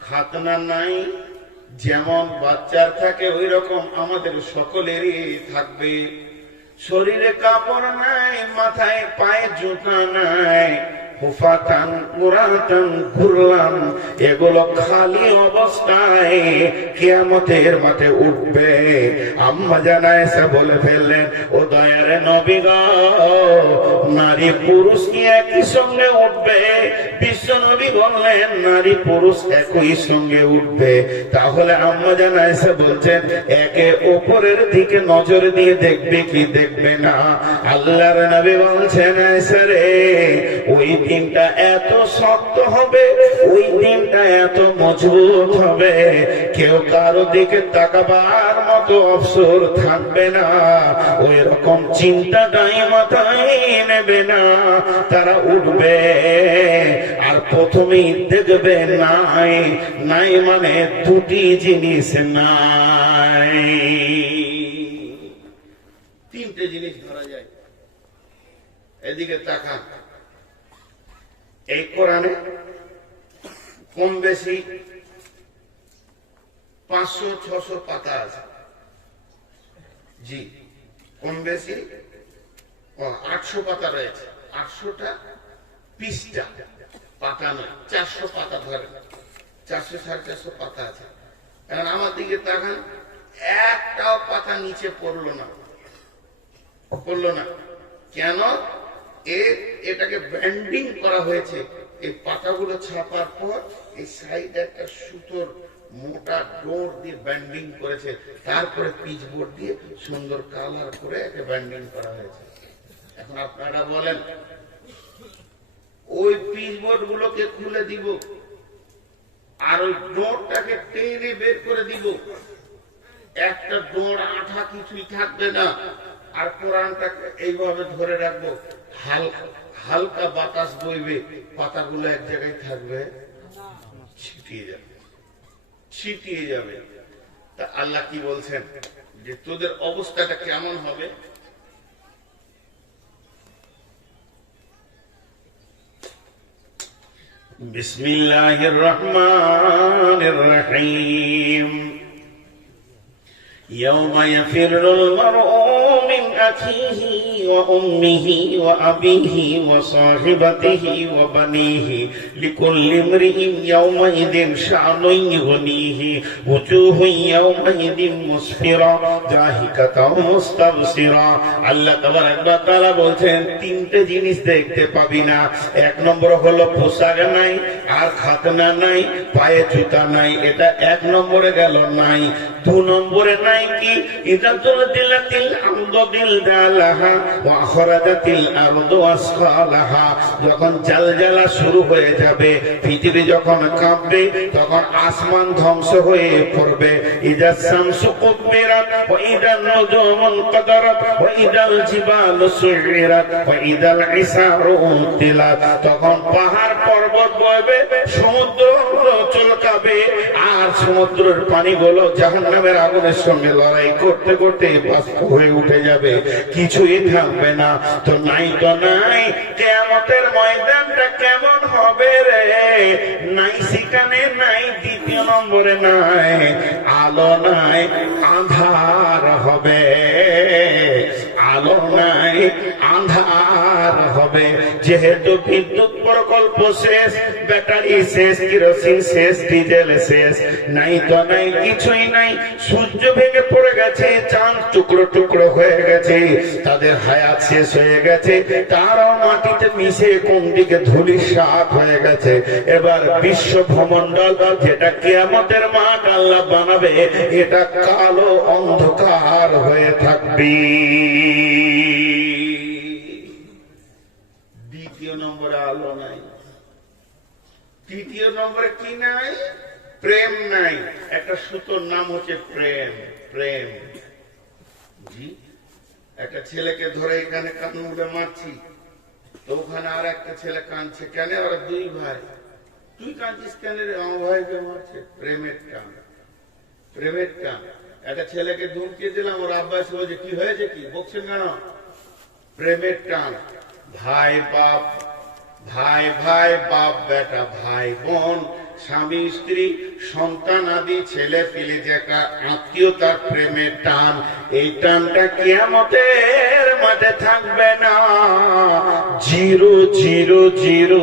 খাতনা নাই, যেমন বাচ্চার থাকে ওই রকম আমাদের সকলেরই থাকবে। শরীরে কাপড় নাই, মাথায় পায়ে জুতা নাই, হুফাতান মুরাতান ঘুরলাম, এগুলো খালি অবস্থায় কিয়ামতের মাঠে উঠবে। আম্মা জানা এসে বলে ফেললেন, ও দয়ার নবী গো, নারী পুরুষ কি একই সঙ্গে উঠবে? বিশ্ব নবী বললেন, নারী পুরুষ একই সঙ্গে উঠবে। তাহলে আম্মা জানা এসে বলছেন, একে ওপরের দিকে নজর দিয়ে দেখবে কি দেখবে না? আল্লাহর নবী বলছেন, এসে রে, ওই দিনটা এত শক্ত হবে, ওই দিনটা এত মজবুত হবে, কেউ কারো দিকে তাকাবার মতো অবসর থাকবে না। ওই রকম চিন্তাটাই মাথায় নেবে না, তারা উঠবে। আর প্রথমেই দেখবে নাই, নাই মানে দুটি জিনিস নাই। তিনটে জিনিস ধরা যায়। এদিকে তাকান, এই কোরআনে কম বেশি 500-600 পাতা আছে। জি, কম বেশি 800 পাতা রয়েছে। 800টা পৃষ্ঠা, পাতা নয়, 400 পাতা ধরে, 400-450 পাতা আছে। এখন আমার দিকে তাকান, একটাও পাতা নিচে পড়লো না, পড়লো না। কেন? এটাকে ব্যান্ডিং করা হয়েছে। এই পাতাগুলো ছাপার পর এই সাইডে একটা সুতোর মোটা ডোর দিয়ে ব্যান্ডিং করেছে, তারপরে পিচবোর্ড দিয়ে সুন্দর কালার করে একটা ব্যান্ডিং করা হয়েছে। এখন আপনারা বলেন, ওই পিচবোর্ড গুলোকে খুলে দিব আর ওই ডোরটাকে টেনে বের করে দিব, একটা ডোর আঠা কিছুই থাকবে না। আর কোরআনটাকে এইভাবে ধরে রাখবো, হালকা বাতাস বইবে, পাতাগুলো এক জায়গায় থাকবে, ছিটিয়ে যাবে, ছিটিয়ে যাবে। তা আল্লাহ কি বলছেন যে তোদের অবস্থাটা কেমন হবে? বিসমিল্লাহির রহমানির রহিম। يوم يفر المرء من أخيه وأمه وأبيه وصاحبته وبنيه لكل امرئ يومئذ شأن يغنيه وجوه يومئذ مسفرة ضاحكة مستبشرة। আল্লাহ তাবারক ওয়া তাআলা বলছেন, তিনটে জিনিস দেখতে পাবি না। এক নম্বর হলো পোশাক নাই, আর খাতনা নাই, পায়ে জুতা নাই, এটা এক নম্বরে গেল নাই। দু নম্বরে নাই কি? ইদাতুল দিলাতিল আরদু দিলদালাহা ওয়া আখরাজাতিল আরদু আসফালাহা। যখন জালজালা শুরু হয়ে যাবে, পৃথিবী যখন কাঁপবে, তখন আসমান ধ্বংস হয়ে পড়বে। ইদা শামসু কুবিরাত ওয়া ইদান নুজুমু কাদারাত ওয়া ইদাল জিবালু সুইরাত ওয়া ইদাল ইসারু উতিলাত। তখন পাহাড় পর্বত বইবে, সমুদ্র চলকাবে, আর সমুদ্রের পানিগুলো জাহান্নামের আগুনের সঙ্গে লড়াই করতে করতে বাষ্প হয়ে উঠে যাবে, কিছুই থাকবে না। তো নাই তো নাই, কিয়ামতের ময়দানটা কেমন হবে রে? নাই সেখানে নাই। দ্বিতীয় নম্বরে নাই, আলো নাই, আঁধার হবে। আলো নাই, আঁধার হবে। যেহেতু বিদ্যুৎ প্রকল্প শেষ, ব্যাটারি শেষ, কেরোসিন শেষ, ডিজেল শেষ, নাই তো নাই, কিছুই নাই, সূর্য ভেঙে পড়ে গেছে, চাঁদ টুকরো টুকরো হয়ে গেছে, তাদের হায়াত শেষ হয়ে গেছে, তারাও মাটিতে মিশে কোন দিকে ধূলিসাৎ হয়ে গেছে। এবার বিশ্ব ভূমণ্ডল যেটা কিয়ামতের মাঠ আল্লাহ বানাবে, এটা কালো অন্ধকার হয়ে থাকবে। দ্বিতীয় নম্বরে আলো নাই, তৃতীয় নম্বরে কি নাই? প্রেম নাই। একটা সুতোর নাম হচ্ছে প্রেম। প্রেম জি, একটা ছেলেকে ধরে এখানে কান মুড়ে মারছি, তো ওখানে আর একটা ছেলে কাঁদছে, কেন? ওরা দুই ভাই। তুই কাঁদছিস কেন রে? আমার ভাইকে মারছে। প্রেমের টান, প্রেমের টান। একটা ছেলেকে ধমকিয়ে দিলাম, ওর আব্বা এসে বলছে কি হয়েছে, কি বকছেন কেন? প্রেমের টান। ভাই বাপ, ভাই ভাই, বাপ বেটা, ভাই বোন, স্বামী স্ত্রী, সন্তান আদি, ছেলে পিলে, যে একটা আত্মীয়তার প্রেমের টান, এই টানটা কিয়ামতের মাঠে থাকবে না। জিরো জিরো জিরো,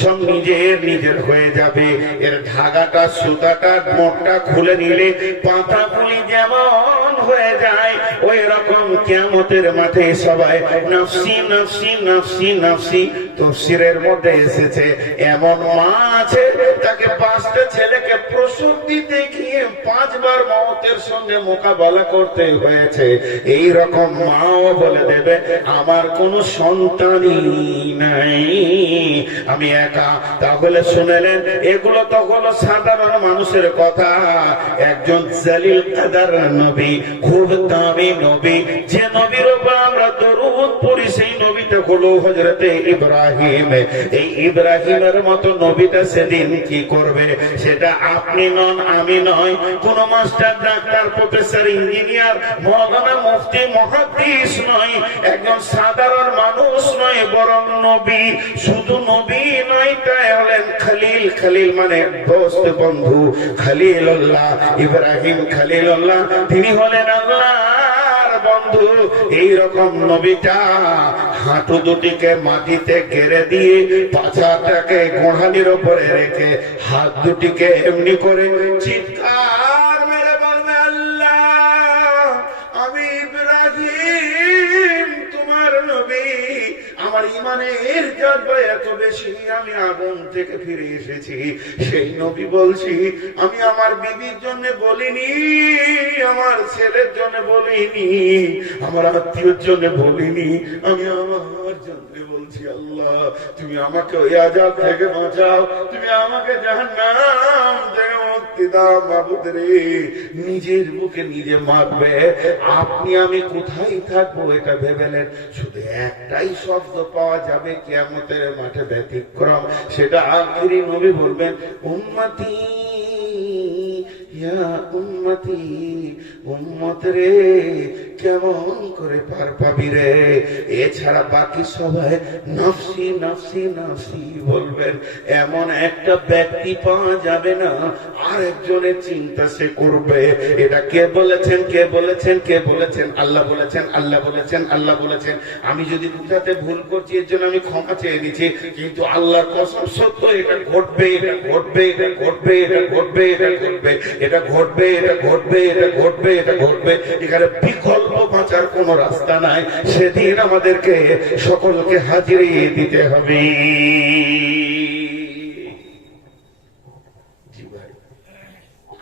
সব নিজের নিজের হয়ে যাবে। এর ধাগাটা, সুতাটা, মোটটা খুলে নিলে পাতাগুলি যেমন হয়ে যায়, ওই রকম কিয়ামতের মাঠে সবাই নফসি নফসি নফসি নফসি। তাফসীরের মধ্যে এসেছে, এমন মা আছে তাকে 5টা ছেলেকে প্রসব দিতে গিয়ে 5 বার মওতের সঙ্গে মোকাবেলা করতে হয়েছে। এই রকম মাও বলে দেবে আমার কোনো সন্তানই নাই, আমি একা। তাহলে শুনেলেন, এগুলো তো হলো সাধারণ মানুষের কথা। একজন জালিল কাদার নবী, খুব দামি নবী, যে নবীর উপর আমরা দরুদ পড়ি, সেই নবীটা হলো হযরতে ইব্রাহিম। এই ইব্রাহিমের মতো নবীটা সেদিন কি করবে, সেটা আপনি নন, আমি নয়, কোন মাস্টার, ডাক্তার, প্রফেসর, ইঞ্জিনিয়ার, মাওলানা, মুফতি, মুহাদ্দিস নয়, একজন সাধারণ মানুষ নয়, বরং নবী। শুধু নবী নয়, তাই হলেন খলিল। খলিল মানে দোস্ত, বন্ধু। খলিলুল্লাহ, ইব্রাহিম খলিলুল্লাহ, তিনি হলেন আল্লাহর বন্ধু। এই রকম নবীটা হাঁটু দুটিকে মাটিতে গেড়ে দিয়ে, পাছাটাকে গোড়ালির উপরে রেখে, হাত দুটিকে এমনি করে চিৎকার মেরে বলবে, আল্লাহ, আমি ইব্রাহিম তোমার নবী, আমার ইমানের জজ্বা এত বেশি, আমি আগুন থেকে ফিরে এসেছি। সেই নবী বলছি, আমি আমার বিবির জন্য বলিনি, আমার ছেলের জন্য বলিনি, আমার আত্মীয়র জন্য বলিনি, আমি আমার জন্য বলছি। আল্লাহ, তুমি আমাকে ওই আযাব থেকে বাঁচাও, তুমি আমাকে জাহান্নাম থেকে মুক্তি দাও। মাবুদ রে, নিজের বুকে নিজে মারবে। আপনি আমি কোথায় থাকবো এটা ভেবেলেন? শুধু একটাই শব্দ পাওয়া যাবে কিয়ামতের মাঠে, ব্যতিক্রম। সেটা আখিরি নবী বলবেন, উম্মতি ইয়া উম্মতি, উম্মত রে, কেমন করে পার পাবি রে? এছাড়া বাকি সবাই নফসি নফসি নফসি বলবেন। এমন একটা ব্যক্তি পাওয়া যাবে না আরেকজনের চিন্তা সে করবে। এটা কে বলেছেন? কে বলেছেন? কে বলেছেন? আল্লাহ বলেছেন, আল্লাহ বলেছেন, আল্লাহ বলেছেন। আমি যদি বুঝাতে ভুল করছি, এর জন্য আমি ক্ষমা চেয়ে নিচ্ছি, কিন্তু আল্লাহর কসম সত্য, এটা ঘটবে, এটা ঘটবে, এটা ঘটবে, এটা ঘটবে, এটা ঘটবে, এটা ঘটবে, এটা ঘটবে, এটা ঘটবে, এটা ঘটবে। এখানে বিকল্প বাঁচার কোন রাস্তা নাই। সেদিন আমাদেরকে সকলকে হাজিরি দিতে হবে। জি ভাই,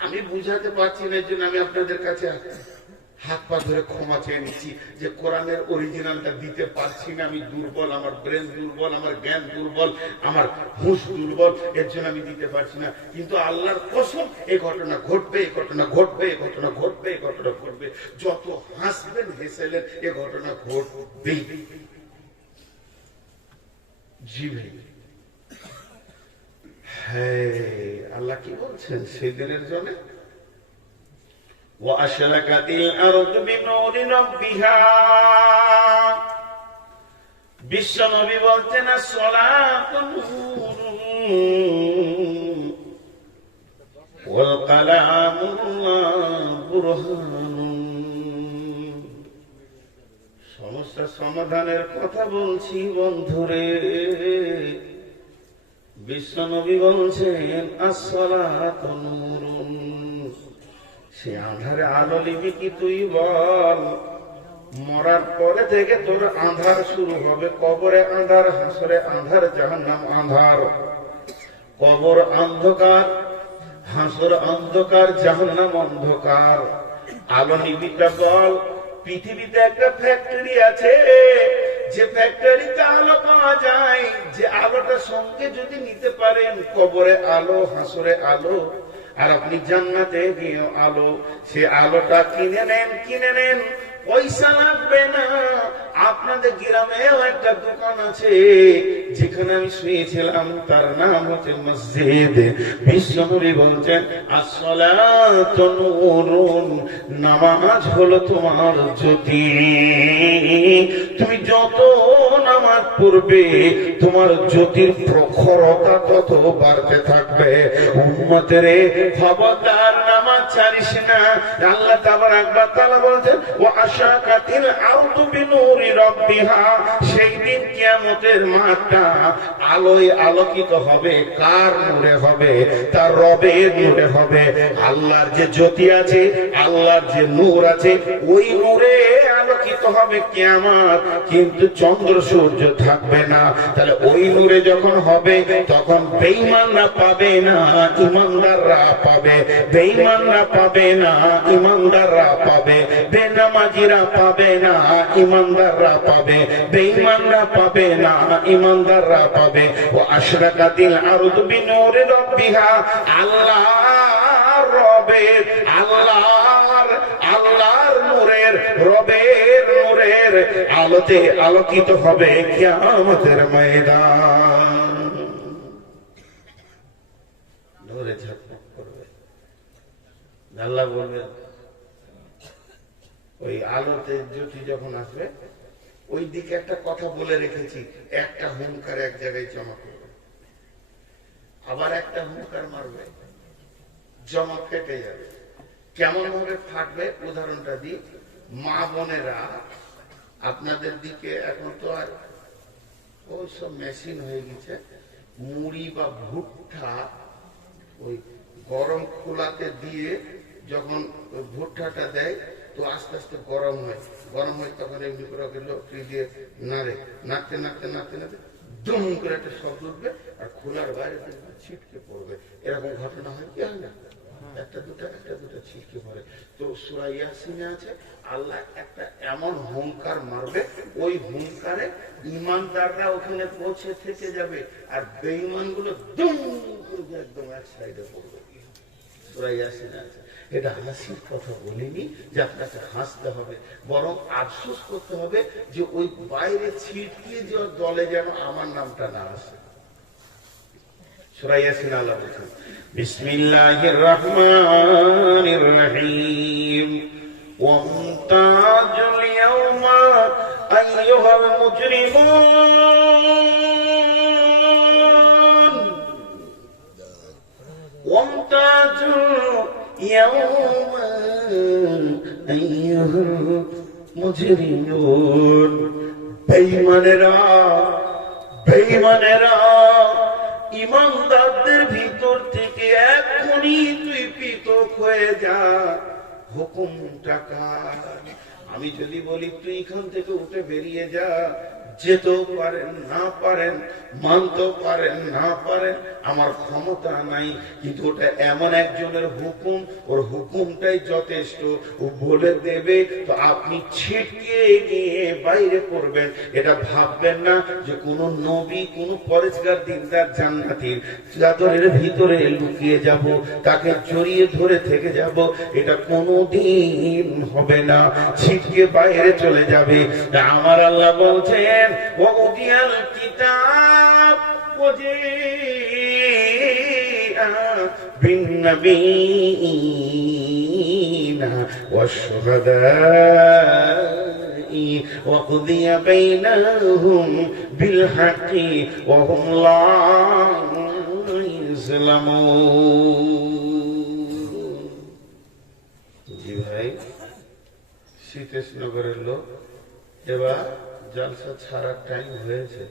আমি বুঝাতে পারছি না, এর জন্য আমি আপনাদের কাছে হাত পা ধরে ক্ষমা চেয়ে নিচ্ছি যে কোরআনের অরিজিনালটা দিতে পারছি না। আমি দুর্বল, আমার ব্রেন দুর্বল, আমার জ্ঞান দুর্বল, আমার হুঁশ দুর্বল, এর জন্য আমি দিতে পারছি না। কিন্তু আল্লাহর কসম, এই ঘটনা ঘটবে, এই ঘটনা ঘটবে, এই ঘটনা ঘটবে, এই ঘটনা ঘটবে। যত হাসবেন হেসেলেন, এ ঘটনা ঘটবেই। জি ভাই, হ্যাঁ, আল্লাহ কি বলছেন সেদিনের জন্য? وأشرقت الأرض بنور ربها। বিশ্ব নবী বলতেন, আসসালাতু নূরুন ওয়াল কালামু বুরহানুন। সমস্যা সমাধানের কথা বলছি বন্ধুরে। বিশ্বনবী বলছেন আসসালাতু নূরুন, সে আঁধারে আলো নিবি কি তুই বল? মরার পরে থেকে তোর আঁধার শুরু হবে। কবরে আঁধার, হাসরে আঁধার, জাহান্নাম আঁধার। কবর অন্ধকার, হাসর অন্ধকার, জাহান্নাম অন্ধকার। আলো নিবিটা বল। পৃথিবীতে একটা ফ্যাক্টরি আছে, যে ফ্যাক্টরিতে আলো পাওয়া যায়, যে আলোটা সঙ্গে যদি নিতে পারেন, কবরে আলো, হাসরে আলো, আর আপনি জান্নাতে গিয়েও আলো, সে আলোটা কিনে নেন, কিনে নেন, পয়সা লাগবে না। আপনাদের গ্রামেও একটা দোকান আছে, যেখানে আমি শুয়েছিলাম, তার নাম হচ্ছে মসজিদ। বিশ্বনবী বলছেন আসসালাতু নূরুন, নামাজ হলো তোমার জ্যোতি। তুমি যত নামাজ পড়বে, তোমার জ্যোতির প্রখরতা তত বাড়তে থাকবে। উম্মতের খবরদার নামাজ ছাড়িস না। আল্লাহ তাবারাক ওয়া তাআলা বলেন ওয়া আশাকাতিল আরদু বিনূরি রাব্বিহা, সেই দিন কিয়ামতের মাঠটা আলোয় আলোকিত হবে। কার নূরে হবে? তার রবের নূরে হবে। আল্লাহর যে জ্যোতি আছে, আল্লাহর যে নূর আছে, ওই নূরে আলোকিত হবে কিয়ামত। কিন্তু চন্দ্র সূর্য থাকবে না। তাহলে ওই নূরে যখন হবে, তখন বেঈমানরা পাবে না, ইমানদাররা পাবে। বেঈমানরা পাবে না, ইমানদাররা পাবে। বেনামাজিরা পাবে না, ইমানদাররা পাবে। বেঈমানরা পাবে না, ইমানদাররা পাবে। ও আশরাকাতিল আরদু বিনূরি রাব্বিহা, আল্লাহর রবের, আল্লাহর নূরের, রবের নূরের আলোতে আলোকিত হবে কিয়ামতের ময়দান। নূরে ঝকমক করবে। আল্লাহ বলবে, ওই আলোতে জ্যোতি যখন আসবে, ওই দিকে একটা কথা বলে রেখেছি, একটা হুঙ্কার এক জায়গায় জমা করবে, আবার একটা হুঙ্কার মারবে, জমা ফেটে যাবে। কেমন ভাবে ফাটবে উদাহরণটা দিই। মা বোনেরা, আপনাদের দিকে এখন তো আর ওই সব মেশিন হয়ে গেছে, মুড়ি বা ভুট্টা ওই গরম খোলাতে দিয়ে যখন ভুট্টাটা দেয়, তো আস্তে আস্তে গরম হয়, তখন এমনি করে লকড়ি দিয়ে নাড়ে, নাড়তে নাড়তে নাড়তে নাড়তে দুম করে একটা শব্দ উঠবে, আর খোলার বাইরে ছিটকে পড়বে। এরকম ঘটনা হয় কি হয় না? একটা দুটা ছিটকে পড়ে। তো সূরা ইয়াসিনে আছে, আল্লাহ একটা এমন হুঙ্কার মারবে, ওই হুঙ্কারে ইমানদাররা ওখানে পৌঁছে থেকে যাবে, আর বেঈমান গুলো দুম করে একদম এক সাইডে পড়বে। সূরা ইয়াসিনে আছে। এটা হাসির কথা বলিনি যে আপনাকে হাসতে হবে, বরং আফসোস করতে হবে যে ওই বাইরে ছিটকিয়ে যে দলে যেন আমার নামটা না আসে। সূরা ইয়াসিন আল্লাহ বলেছেন বিসমিল্লাহির রহমানির রহিম ওয়ামতাজুল ইয়াওমা আইয়ুহাল মুজরিমুন ওয়ামতাজুল ইয়াওমা আইয়ুহাল মুজরিমুন। বেঈমানেরা ইমানদারদের ভিতর থেকে এখনই তুই পৃথক হয়ে যা। হুকুমটা কার? আমি যদি বলি তুই এখান থেকে উঠে বেরিয়ে যা, যেতেও পারেন না পারেন, মানতেও পারেন না পারেন, আমার ক্ষমতা নাই। কিন্তু ওটা এমন একজনের হুকুম, ওর হুকুমটাই যথেষ্ট। ও বলে দেবে, তো আপনি ছিটকে গিয়ে বাইরে করবেন। এটা ভাববেন না যে কোন নবী, কোন পরেজগার দিনদার জান্নাতীর চাদরের ভিতরে লুকিয়ে যাব, তাকে জড়িয়ে ধরে থেকে যাব। এটা কোনদিন হবে না। ছিটকে বাইরে চলে যাবে। আমার আল্লাহ বলছেন ওয়াউদিয়াল কিতাব ওয়াজিআ বিন্নাবিয়িনা ওয়াশ-শুহাদা'i ওয়াকুদিয়া বাইনাহুম বিল হাক্কি ওয়া হুম লা ইউযলামুন। জি ভাই, শীতেশনগরের লোক এবার জলসা ছাড়ার টাইম হয়েছে,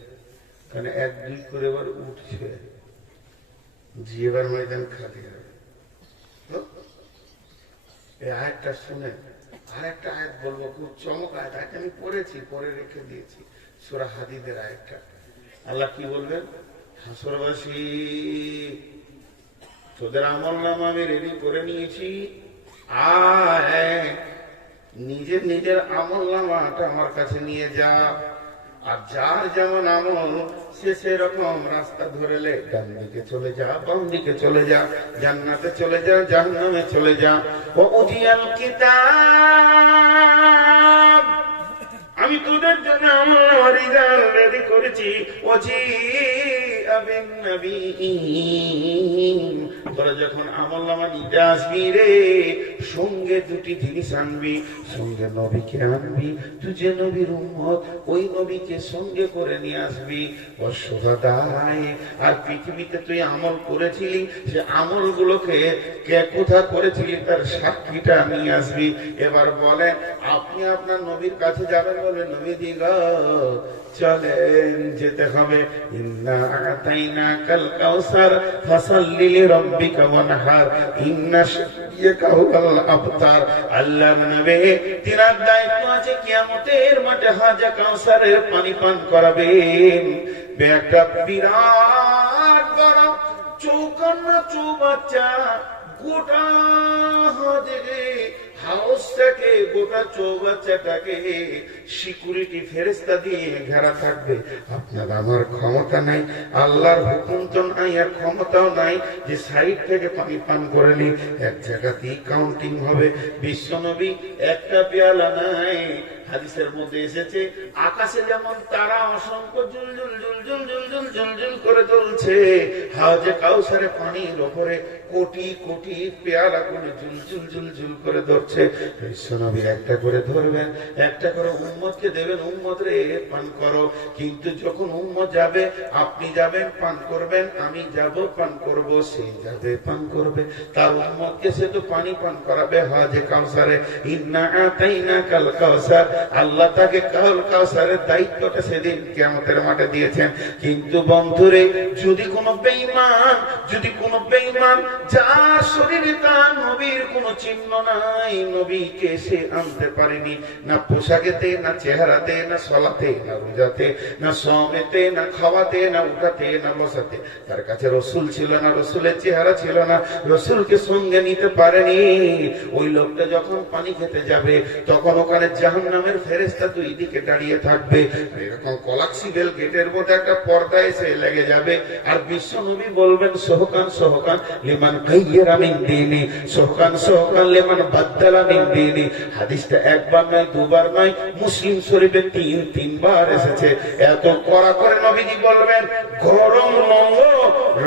কারণ 1-2 করে এবার উঠছে, জিয়েবার ময়দান খালি হবে। এই আয়াতটা শুনে আর একটা আয়াত বলবো, খুব চমক আয়াত, আমি পড়েছি, পরে রেখে দিয়েছি, সূরা হাদীদের আয়াতটা। আল্লাহ কি বলবেন? হাসরবাসী, তোদের আমলনামা আমি রেডি করে নিয়েছি, আয় নিজের নিজের আমলনামাটা আমার কাছে নিয়ে যা। আর যার যেমন আমল সে সেরকম রাস্তা ধরেলে ডান দিকে চলে যা, বাম দিকে চলে যা, জান্নাতে চলে যা, জাহান্নামে চলে যা। ও উজিয়াল কিতাব, আমি তোদের জন্য আমার রিজাল্ট রেডি করেছি। তোরা যখন আমলনামা নিতে আসবি রে, সঙ্গে 2টি জিনিস আনবি, সঙ্গে নবীকে আনবি, তুই যে নবীর উম্মত ওই নবীকে সঙ্গে করে নিয়ে আসবি। অশ্বদায়, আর পৃথিবীতে তুই আমল করেছিলি, সে আমলগুলোকে কে কোথা করেছিলি তার সাক্ষীটা নিয়ে আসবি। এবার বলেন, আপনি আপনার নবীর কাছে যাবেন, বলে নবীজি গো চলেন, যেতে হবে। ইন্না আতাইনাকাল কাউসার ফাসাল্লি লিরাব্বিকা ওয়ানহার ইন্না শানিয়াকা হুয়াল আবতার। আল্লাহর নবী তিনার দায়িত্ব আছে কিয়ামতের মাঠে হাজে কাউসারের পানি পান করাবেন। একটা বিরাট বড় চৌকান্না চৌবাচ্চা গোটা হাউসটাকে, গোটা চৌবাচ্চাটাকে সিকিউরিটি ফেরেশতা দিয়ে ঘেরা থাকবে। আপনার আমার ক্ষমতা নাই, আল্লাহর হুকুম তো নাই, আর ক্ষমতাও নাই যে সাইড থেকে পানি পান করে নি। এক জায়গাতেই কাউন্টিং হবে। বিশ্বনবী একটা পেয়ালা নাই। হাদিসের মধ্যে এসেছে, আকাশে যেমন তারা অসংখ্য জুলজুল জুলজুল জুলজুল জুলজুল করে চলছে, হাওজে কাউসারে পানির উপরে কোটি কোটি পেয়ালা গুলো জুলজুল জুলজুল করে ধরছে। বিশ্বনবী একটা করে ধরবেন, একটা করে উম্মতকে দেবেন, উম্মত রে পান করো। কিন্তু যখন উম্মত যাবে, আপনি যাবেন পান করবেন, আমি যাব পান করব, সে যাবে পান করবে, তার উম্মতকে সে তো পানি পান করাবে হাওজে কাউসারে। ইন্না আতাইনাকাল কাউসার, আল্লাহ তাকে কাউসারের দায়িত্বটা সেদিন কিয়ামতের মাঠে দিয়েছেন। কিন্তু বন্ধুরে, যদি কোনো বেঈমান যার শরীরে তার নবীর কোনো চিহ্ন নাই, নবীকে সে আনতে পারেনি, না পোশাকেতে, না চেহারাতে, না সলাতে, না রোজাতে, না সমেতে, না খাওয়াতে, না উঠাতে, না বসাতে, তার কাছে রসুল ছিল না, রসুলের চেহারা ছিল না, রসুলকে সঙ্গে নিতে পারেনি, ওই লোকটা যখন পানি খেতে যাবে, তখন ওখানে জাহান্নামের ফেরেশতা 2 দিকে দাঁড়িয়ে থাকবে। এরকম কলাক্সিবেল গেটের মধ্যে একটা পর্দা এসে লেগে যাবে, আর বিশ্ব নবী বলবেন সোহকান সোহকান লিমান গায়্যারা মিন দীনি, সোহকান সোহকান লিমান বাদদালা মিন দীনি। হাদিসটা একবার নয়, দুবার নয়, মুসলিম শরীফে 3 বার এসেছে। এত কড়া করে নবীজি বলবেন, গরম নঙ্গ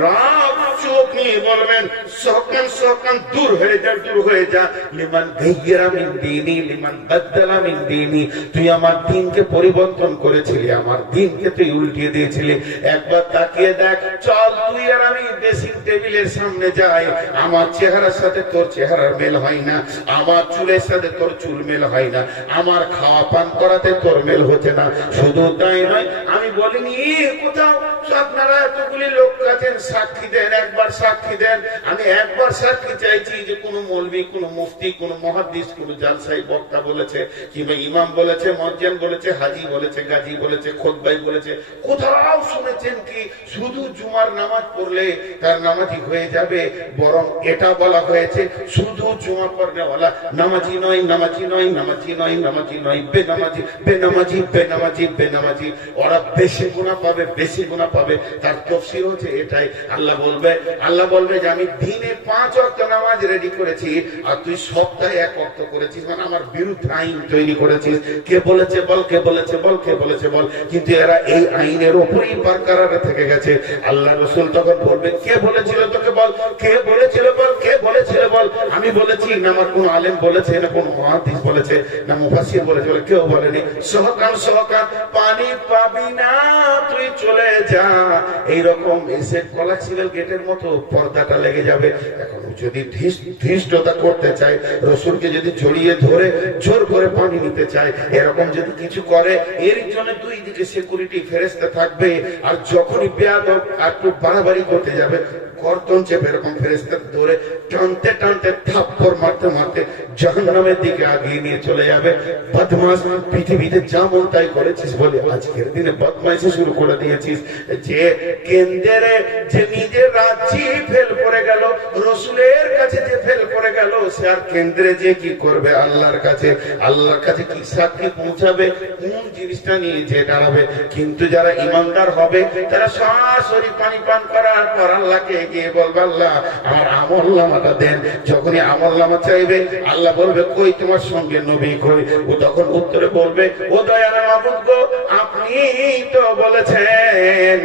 রাগ চোখ নিয়ে বলবেন, সোহকান সোহকান, দূর হয়ে যা, দূর হয়ে যা, লিমান গায়্যারা মিন দীনি, লিমান বাদদালা মিন দীনি। তুই আমার দ্বীনকে পরিবর্তন করেছিলি, আমার দ্বীনকে তুই উল্টিয়ে দিয়েছিলি। একবার তাকিয়ে দেখ, চল তুই আর আমি ড্রেসিং টেবিলের সামনে যাই, আমার চেহারার সাথে তোর চেহারার মেল হয় না, আমার চুলের সাথে তোর চুল মেল হয় না, আমার খাওয়া পান করাতে তোর মেল হচ্ছে না। শুধু তাই নয়, আমি বলিনি কোথাও আপনারা এতগুলি লোক আছেন, সাক্ষী দেন, একবার সাক্ষী দেন। আমি একবার সাক্ষী চাইছি যে কোন মৌলবী, কোন মুফতি, কোন মুহাদ্দিস, কোন জালসাই বক্তা বলেছে, কিংবা ইমাম বলেছে, মুয়াজ্জিন বলেছে, হাজী বলেছে, গাজী বলেছে, খুতবাই বলেছে, কোথাও শুনেছেন কি শুধু জুমার নামাজ পড়লে তার নামাজি হয়ে যাবে? বরং এটা বলা হয়েছে, শুধু জুমা পড়নেওয়ালা নামাজি নয়, নামাজি নয়, নামাজি নয়, নামাজি নয়, বেনামাজি, বেনামাজি, বেনামাজি, বেনামাজি। ওরা বেশি গুনাহ পাবে, বেশি গুনাহ পাবে। তার তাফসীর হচ্ছে এটাই। আল্লাহ বলবে যে আমি দিনে 5 ওয়াক্ত নামাজ রেডি করেছি, আর তুই সপ্তাহে 1 ওয়াক্ত করেছিস, মানে আমার বিরুদ্ধে আইন তৈরি করেছিস। কে বলেছে বল, কে বলেছে বল, কে বলেছে বল। কিন্তু এরা এই আইনের উপরেই বারকারারে থেকে গেছে। আল্লাহ রাসূল তখন বলবেন, কে বলেছিল তোকে বল, কে বলেছিল বল, কে বলেছিল বল। আমি বলেছি না আমার কোন আলেম বলেছে, না কোন মুহাদ্দিস বলেছে, না মুফাসসির বলেছে, বলে কেউ বলেনি। সহকার সহকার পানি পাবি না, তুই চলে যা। এইরকম এসে কলাচিলাল গেটের মতো পর্দাটা লেগে যাবে। এখন যদি ধৃষ্টতা করতে চায়, রসুলকে যদি জড়িয়ে ধরে জোর করে পানি নিতে চায়, এরকম যদি কিছু করে, এর জন্য দুই দিকে সিকিউরিটি ফেরেশতা থাকবে। আর যখনই বেয়াদব আর একটু বাড়াবাড়ি করতে যাবে, গর্দন চেপে এরকম ফেরেশতা ধরে টানতে টানতে থাপ্পড় মারতে মারতে জাহান্নামের দিকে আগিয়ে নিয়ে চলে যাবে। বদমাশ, পৃথিবীতে যেমন তাই করেছিস বলে আজকের দিনে বদমাইশি শুরু করে দিয়েছিস। যে কেন্দ্রে যে নিজের রাজ্যে ফেল করে গেল, রসুলের কাছে যে ফেল করে গেল, সে আর কেন্দ্রে যে কি করবে? আল্লাহর কাছে। আল্লাহর কাছে কি সাক্ষী পৌঁছাবে? কোন জিনিসটা নিয়ে যে দাঁড়াবে? কিন্তু যারা ইমানদার হবে, তারা সরাসরি পানি পান করার পর আল্লাহকে গিয়ে বলবে, আল্লাহ আমার আমলনামাটা দেন। যখনই আমলনামা চাইবে, আল্লাহ বলবে, কই তোমার সঙ্গে নবী কই? ও তখন উত্তরে বলবে, ও দয়াল মাবুদ গো, আপনি তো বলেছেন,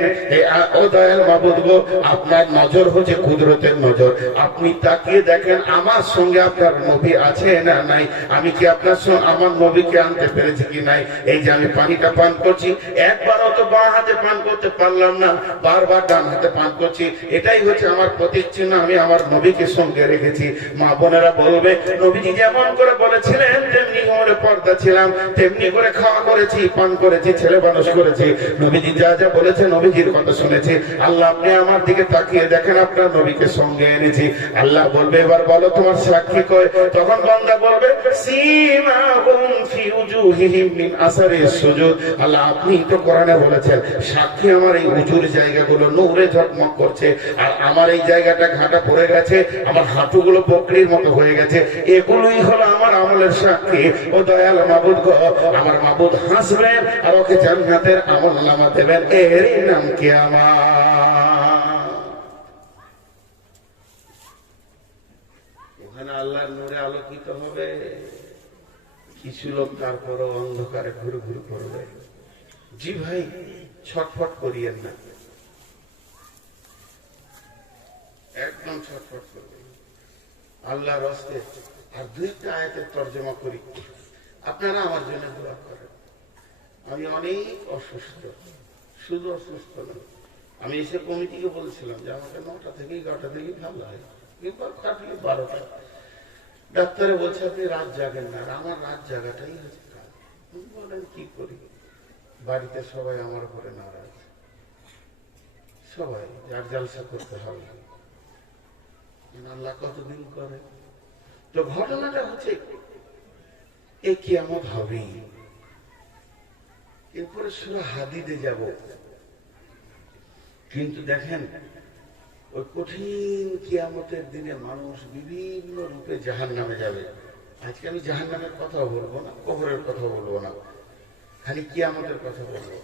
ও দয়াল মাবুদ গো, আপনার নজর হচ্ছে কুদরতের নজর, আপনি তাকিয়ে দেখেন আমার সঙ্গে আপনার নবী আছে না নাই, আমি কি আপনার সঙ্গে আমার নবীকে আনতে পেরেছি কি নাই। এই যে আমি পানিটা পান করছি, একবারও তো বাঁ হাতে পান করতে পারলাম না, বারবার ডান হাতে পান করছি, এটাই হচ্ছে আমার প্রতীক চিহ্ন, আমি আমার নবীকে সঙ্গে রেখেছি। মা বোনেরা বলবে, নবীজি যেমন করে বলেছিলেন তেমনি করে পর্দা ছিলাম, তেমনি করে খাওয়া করেছি, পান করেছি, ছেলে মানুষ করেছি, নবীজি যা যা বলেছে নবীজির কথা শুনেছি। আল্লাহ আপনি আমার দিকে তাকিয়ে দেখেন, আপনার নবীকে সঙ্গে এনেছি। আল্লাহ বলবে, এবার বলো তোমার সাক্ষী কয়? তখন বান্দা বলবে, সীমাহুম ফি উজুহিহিম মিন আসারিস সুজুদ। আল্লাহ আপনি তো কোরআনে বলেছেন, সাক্ষী আমার এই উজুর জায়গাগুলো নূরে ঝকমক করছে, আর আমার এই জায়গাটা ঘাটা পড়ে গেছে, আমার হাঁটুগুলো বকরির মতো হয়ে গেছে, এগুলোই হলো আমার আমলের সাক্ষী। ও দয়াল মাবুদ গো, আমার মাবুদ হাসবেন আর ওকে জান্নাতের আমলনামা দেবেন, এরই নাম কিয়ামত। ওখানে আল্লাহর নূরে আলোকিত হবে। কিছু লোক তারপরও অন্ধকারে ঘুরে ঘুরে করবে। জি ভাই, ছটফট করিয়েন না, একদম ছটফট করবে আল্লাহর হস্তে। আর দুইটা আয়াতের তর্জমা করি, আপনারা আমার জন্য দোয়া করেন। আমি অনেক অসুস্থ, শুধু অসুস্থ না, আমি এসে কমিটিকে বলছিলাম যে আমাকে 9টা থেকে 11টা দিলেই ভালো হয়, কিন্তু কাটলে 12টা। ডাক্তারে বলছে আপনি রাত জাগেন না, আমার রাত জাগাটাই হচ্ছে কাজ। বলেন কি করি? বাড়িতে সবাই আমার উপরে নারাজ, সবাই যার জালসা করতে হবে। আল্লাহ কতদিন করে? তো ঘটনাটা হচ্ছে এই কিয়ামত হবেই। এরপরে সূরা হাদিদে যাব, কিন্তু দেখেন ওই কঠিন কিয়ামতের দিনে মানুষ বিভিন্ন রূপে জাহান্নামে যাবে। আজকে আমি জাহান্নামের কথা বলবো না, কবরের কথা বলবো না, খালি কিয়ামতের কথা বলবো।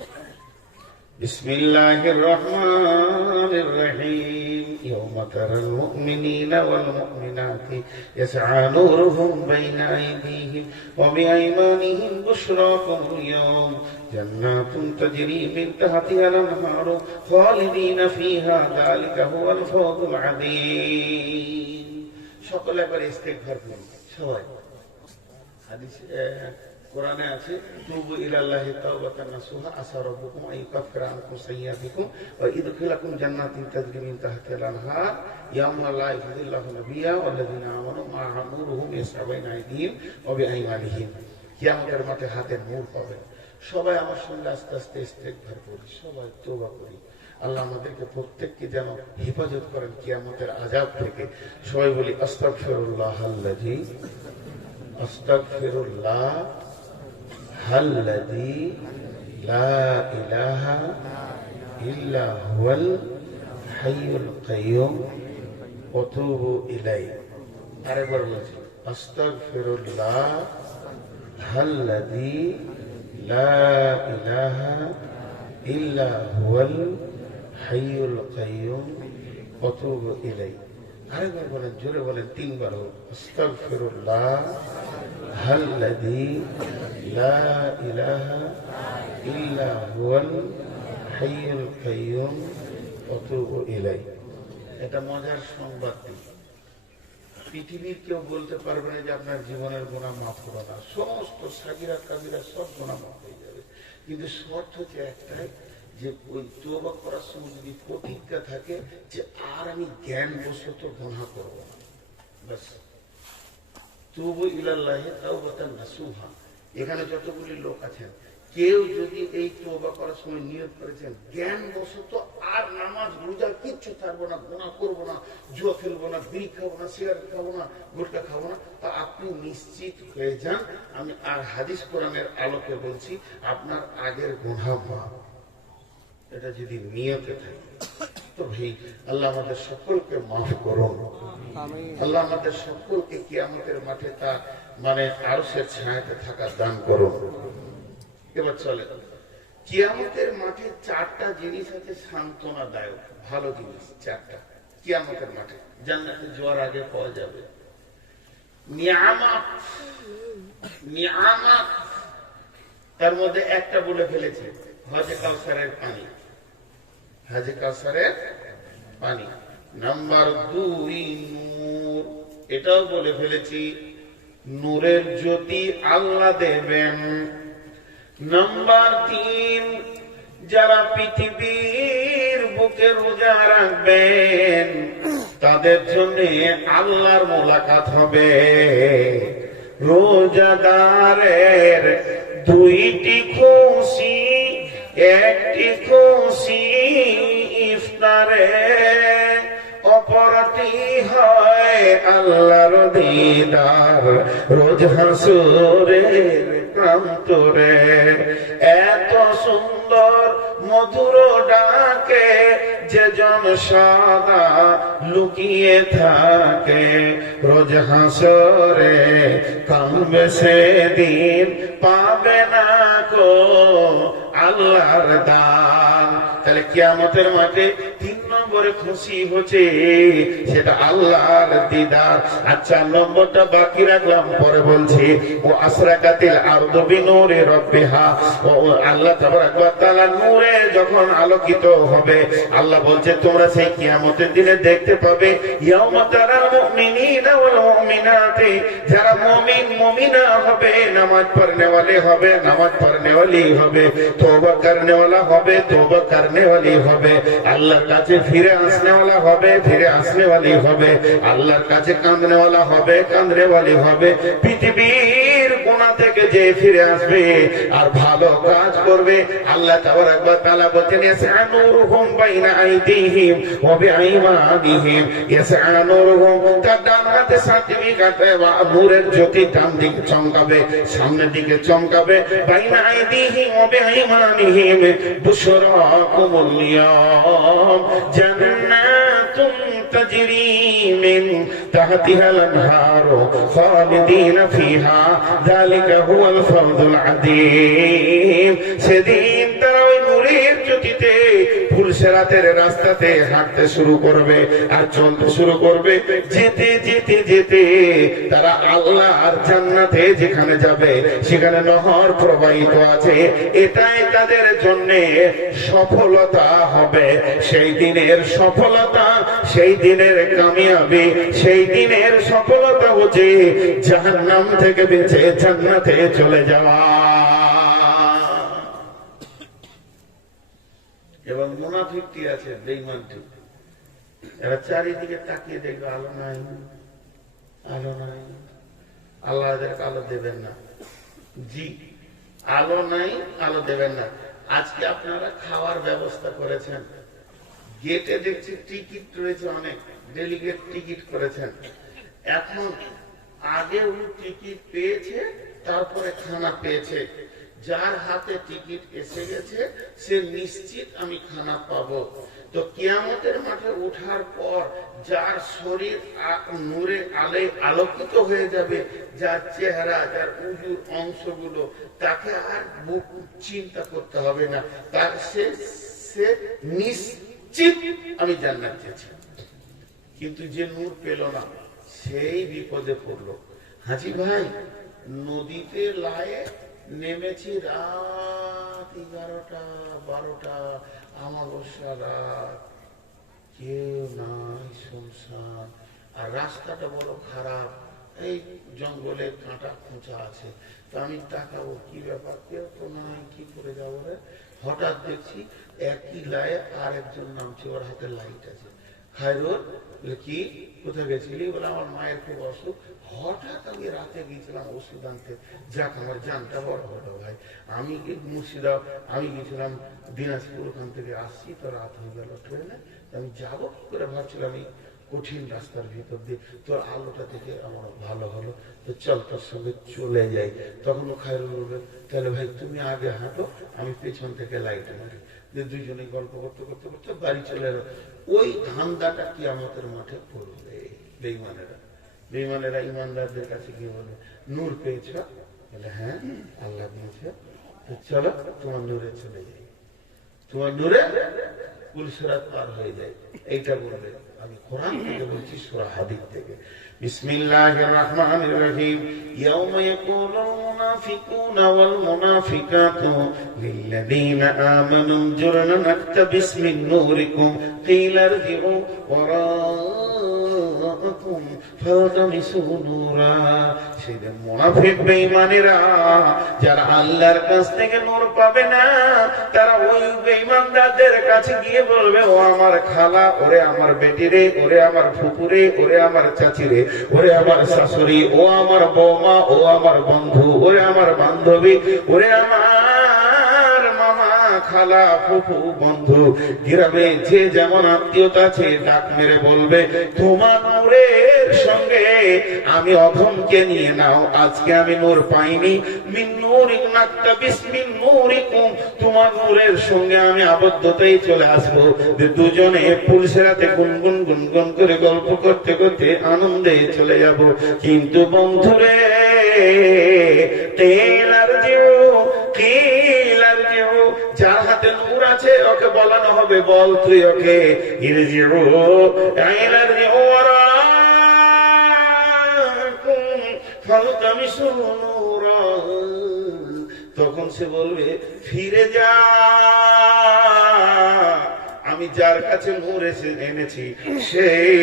বিসমিল্লাহির রহমানির রহিম। ইয়াওমা তারাল মুমিনিনা ওয়াল মুমিনাতি ইয়াসআ নূরুহুম বাইনা আইদিহিম ওয়া বিআইমানিহিম বুশরাকুমুল ইয়াওম জান্নাতুন তাজরি মিন তাহতিহাল আনহারু খালিদিনা ফিহা যালিকা হুয়াল ফাওজুল আযীম। সকলে একবার ইস্তিগফার করুন সবাই। হাদিসে কোরআনে আছে, তুবু ইলাল্লাহি তাওবাতান নাসুহা আসা রাব্বুকুম আইয়ুকাফিরা আনকুম সাইয়্যাতিকুম ওয়া ইদখিলাকুম জান্নাতিন তাজরি মিন তাহতিহাল আনহার ইয়াওমা লা ইয়াযিল্লাহু নাবিয়্যা ওয়াল্লাযিনা আমানু মা'আ নূরুহুম ইয়াসআ বাইনা আইদিহিম ওয়া বিআইমানিহিম। কিয়ামতের মাঠে হাতে নূর পাবে। সবাই আমার সঙ্গে আস্তে আস্তে ইস্তিগফার করি, সবাই তওবা করি। আল্লাহ আমাদেরকে প্রত্যেককে যেন হেফাজত করেন কিয়ামতের আযাব থেকে। সবাই বলি আস্তাগফিরুল্লাহাল্লাযী আস্তাগফিরুল্লাহ হাল্লাযী লা ইলাহা ইল্লা হুয়াল হাইয়ুল কাইয়্যুম ওয়া তুবু ইলাইহি। আরেকবার বলছি, আস্তাগফিরুল্লাহ হাল্লাযী লা ইলাহা ইল্লা হুয়াল হাইয়ুল কাইয়্যুম ওয়া তুবু ইলাইহি। আরেকবার বলেন, জোরে বলেন, 3 বার। আস্তাগফিরুল্লাহ হাল্লাযী লা ইলাহা ইল্লা হুয়াল হাইয়ুল কাইয়্যুম ওয়া তুবু ইলাইহি। এটা মজার সংবাদ। পৃথিবীর কেউ বলতে পারবে না যে আপনার জীবনের গুনাহ মাফ হলো না। সমস্ত সাগিরা কাবিরা সব গুনাহ মাফ হয়ে যাবে, কিন্তু শর্ত হচ্ছে একটাই, যে ওই তওবা করার সময় যদি প্রতিজ্ঞা থাকে যে আর আমি জ্ঞান বশত গুনাহ করব না, বাস। তুবু ইলাল্লাহি তাওবাতান নাসুহা। এখানে যতগুলি লোক আছেন, কেউ যদি এই তওবা করার সময় নিয়ত করেছেন জ্ঞান বশত আর নামাজ রোজা কিচ্ছু ছাড়বো না, গুনাহ করবো না, জুয়া খেলবো না, বিড়ি খাবো না, সিগারেট খাবো না, গুটখা খাবো না, তা আপনি নিশ্চিত হয়ে যান, আমি আর হাদিস কোরআনের আলোকে বলছি, আপনার আগের গুনাহ মাফ। এটা যদি নিয়তে থাকে তো ভাই আল্লাহ আমাদের সকলকে মাফ করুন। আল্লাহ আমাদের সকলকে কিয়ামতের মাঠে তা মানে আরশের ছায়াতে থাকার দান করুন। এবার চলে, কিয়ামতের মাঠে চারটা জিনিস আছে সান্ত্বনাদায়ক, ভালো জিনিস চারটা কিয়ামতের মাঠে, জান্নাতে যাওয়ার আগে পাওয়া যাবে। নিয়ামত, নিয়ামত, তার মধ্যে একটা বলে ফেলেছে, হজে কাউসারের পানি, হজে কাউসারের পানি। নাম্বার 2 নূর, এটাও বলে ফেলেছি, নূরের জ্যোতি আল্লাহ দেবেন। নাম্বার 3, যারা পৃথিবীর বুকে রোজা রাখবেন তাদের জন্য আল্লাহর মোলাকাত হবে। রোজাদারের 2টি খুশি, একটি খুশি ইফতারে, অপরটি হয় আল্লাহর দিদার রোজ হাসুরের প্রান্তরে। এত সুন্দর মধুর ডাকে যে জন সদা লুকিয়ে থাকে, রোজ হাসরে কামবে সেদিন পাবে না কো আল্লাহর দান। তাহলে কিয়ামতের মাঠে 3 নম্বরে খুশি হচ্ছে সেটা আল্লাহর দিদার। আচ্ছা, নম্বরটা বাকি রাখলাম, পরে বলছি। ও আসরাকাতিল আরদু বিনূরি রাব্বিহা, ও আল্লাহ তাবারাক ওয়া তাআলা নূরে যখন আলোকিত হবে, আল্লাহ বলছে তোমরা সেই কিয়ামতের দিনে দেখতে পাবে, ইয়াউমা তারাল মুমিনিনা ওয়াল মুমিনাতি, যারা মুমিন মুমিনা হবে, নামাজ পড়নে ওয়ালে হবে, নামাজ পড়নে ওয়ালি হবে, তওবা করনে ওয়ালা হবে, তওবা করনে ওয়ালি হবে, আল্লাহর কাছে ফিরে আসনে ওয়ালা হবে, ফিরে আসনে ওয়ালি হবে, আল্লাহর কাছে কাঁদনে ওয়ালা হবে, কাঁদনে ওয়ালি হবে। পৃথিবীর গুনাহ থেকে যে ফিরে আসবে আর ভালো কাজ করবে, আল্লাহ তাবারাক ওয়া তাআলা বলেন ইয়াসআনুরুহুম বাইনা আইদিহিম ওয়া বিআইমানিহিম, ইয়াসআনুরুহুম, তার ডান হাতে সার্টিফিকেট বা নূরের জ্যোতি ডান দিকে চমকাবে, সামনের দিকে চমকাবে, বাইনা আইদিহিম ওয়া বিআইমানিহিম বুশরাকুমুল ইয়াওম জান্নাতুন তাজরি মিন তাহতিহাল আনহারু খালিদিনা ফিহা যালিকা হুয়াল ফাওজুল আযীম। সেদিন তারা ওই নূরের জ্যোতিতে ফুলসেরাতের রাস্তাতে হাঁটতে শুরু করবে আর চলতে শুরু করবে, যেতে যেতে যেতে তারা আল্লাহর জান্নাতে যেখানে যাবে সেখানে নহর প্রবাহিত আছে। এটাই তাদের জন্য সফলতা হবে, সেই দিনের সফলতা, সেই দিনের কামিয়াবি, সেই দিনের সফলতা হচ্ছে জাহান্নাম থেকে বেঁচে জান্নাতে চলে যাওয়া। এবং মুনাফিকটি আছে, বেঈমানটি, এরা চারিদিকে তাকিয়ে দেখবে আলো নাই, আলো নাই, আল্লাহ এদেরকে আলো দেবেন না। জি, আলো নাই, আলো দেবেন না। আজকে আপনারা খাওয়ার ব্যবস্থা করেছেন, গেটে দেখছি টিকিট রয়েছে, অনেক ডেলিগেট টিকিট করেছেন। এখন আগে উনি টিকিট পেয়েছে, তারপরে খানা পেয়েছে। যার হাতে টিকিট এসে গেছে সে নিশ্চিত আমি খানা পাবো। তো কিয়ামতের মাঠে ওঠার পর যার শরীর নূরে আলোয় আলোকিত হয়ে যাবে, যার চেহারা, যার উজুর অংশগুলো, তাকে আর চিন্তা করতে হবে না, তার সে নিশ্চিত আমি জান্নাত পেয়েছি। কিন্তু যে নূর পেল না সেই বিপদে পড়লো। হাজি ভাই, নদীতে লায়ে নেমেছি রাত 11টা 12টা, আমাবস্যা রাত, কেউ নাই, শুনশান, আর রাস্তাটা বড় খারাপ, এই জঙ্গলে কাঁটা খোঁচা আছে। তো আমি তাকাবো কি ব্যাপার, কেউ তো নাই, কি করে যাবো রে। হঠাৎ দেখছি একই লায়ে আর একজন নামছে, ওর হাতে লাইট আছে। খায়রুল, কি কোথায় গেছিলি? বলে আমার মায়ের খুব অসুখ। হঠাৎ আমি রাতে গিয়েছিলাম ওষুধ আনতে। যাক আমার জানটা বড় হলো ভাই। আমি আমি গেছিলাম দিনাজপুর, ওখান থেকে আসছি তো রাত হয়ে গেল ট্রেনে। আমি যাবো কি করে ভাবছিলাম এই কঠিন রাস্তার ভিতর দিয়ে, তোর আলোটা দেখে আমার ভালো হলো, তো চল তোর সঙ্গে চলে যাই। তখন ও খায়রুল বলবে, তাহলে ভাই তুমি আগে হাঁটো, আমি পেছন থেকে লাইট মারি। যে দুইজনে গল্প করতে করতে করতে বাড়ি চলে এলো। ওই ধান্দাটা কি আমাদের মাঠে পড়বে। বেঈমানেরা ইমানদারদের কাছে গিয়ে বলে, নূর পেয়েছ? বলে হ্যাঁ আল্লাহ দিয়েছে। তো চলো তোমার নূরে চলে যাই, তোমার নূরে পুলসিরাত পার হয়ে যায়। এইটা বলবে। আমি কোরআন থেকে বলছি, সূরা হাদীদ থেকে। বিসমিল্লাহির রাহমানির রহিম। ইয়াউমা ইয়াকুলুল মুনাফিকুনা ওয়াল মুনাফিকাতু লিল্লাযীনা আমানু জুরনা নাকতাবিস মিন নূরিকুম কিলা ইরজিউ ওয়ারাআকুম ফালতামিসু নূরা। সেদিন মুনাফিক বেঈমানেরা যারা আল্লাহর কাছ থেকে নূর পাবে না, তারা ওই বেঈমানদের কাছে গিয়ে বলবে, ও আমার খালা, ওরে আমার বেটি রে, ওরে আমার ফুপু রে, ওরে আমার চাচি রে, ওরে আমার শাশুড়ি, ও আমার বৌমা, ও আমার বন্ধু, ওরে আমার বান্ধবী, ওরে আমার মামা, খালা, ফুপু, বন্ধু, গ্রামে যে যেমন আত্মীয়তা আছে ডাক মেরে বলবে, তোমার নূরের সঙ্গে আমি অধমকে নিয়ে নাও। আজকে আমি নূর পাইনি, মিন নূরিক নাকতাবিস মিন নূরিকুম, তোমার নূরের সঙ্গে আমি আবদ্ধতাই চলে আসবো। দুজনে পুলসিরাতে গুনগুন গুনগুন করে গল্প করতে করতে আনন্দে চলে যাব। কিন্তু বন্ধুরে, যার হাতে নূর আছে ওকে বলানো হবে, বল তুই ওকে তখন সে বলবে, ফিরে যা, আমি যার কাছে নূর এনেছি সেই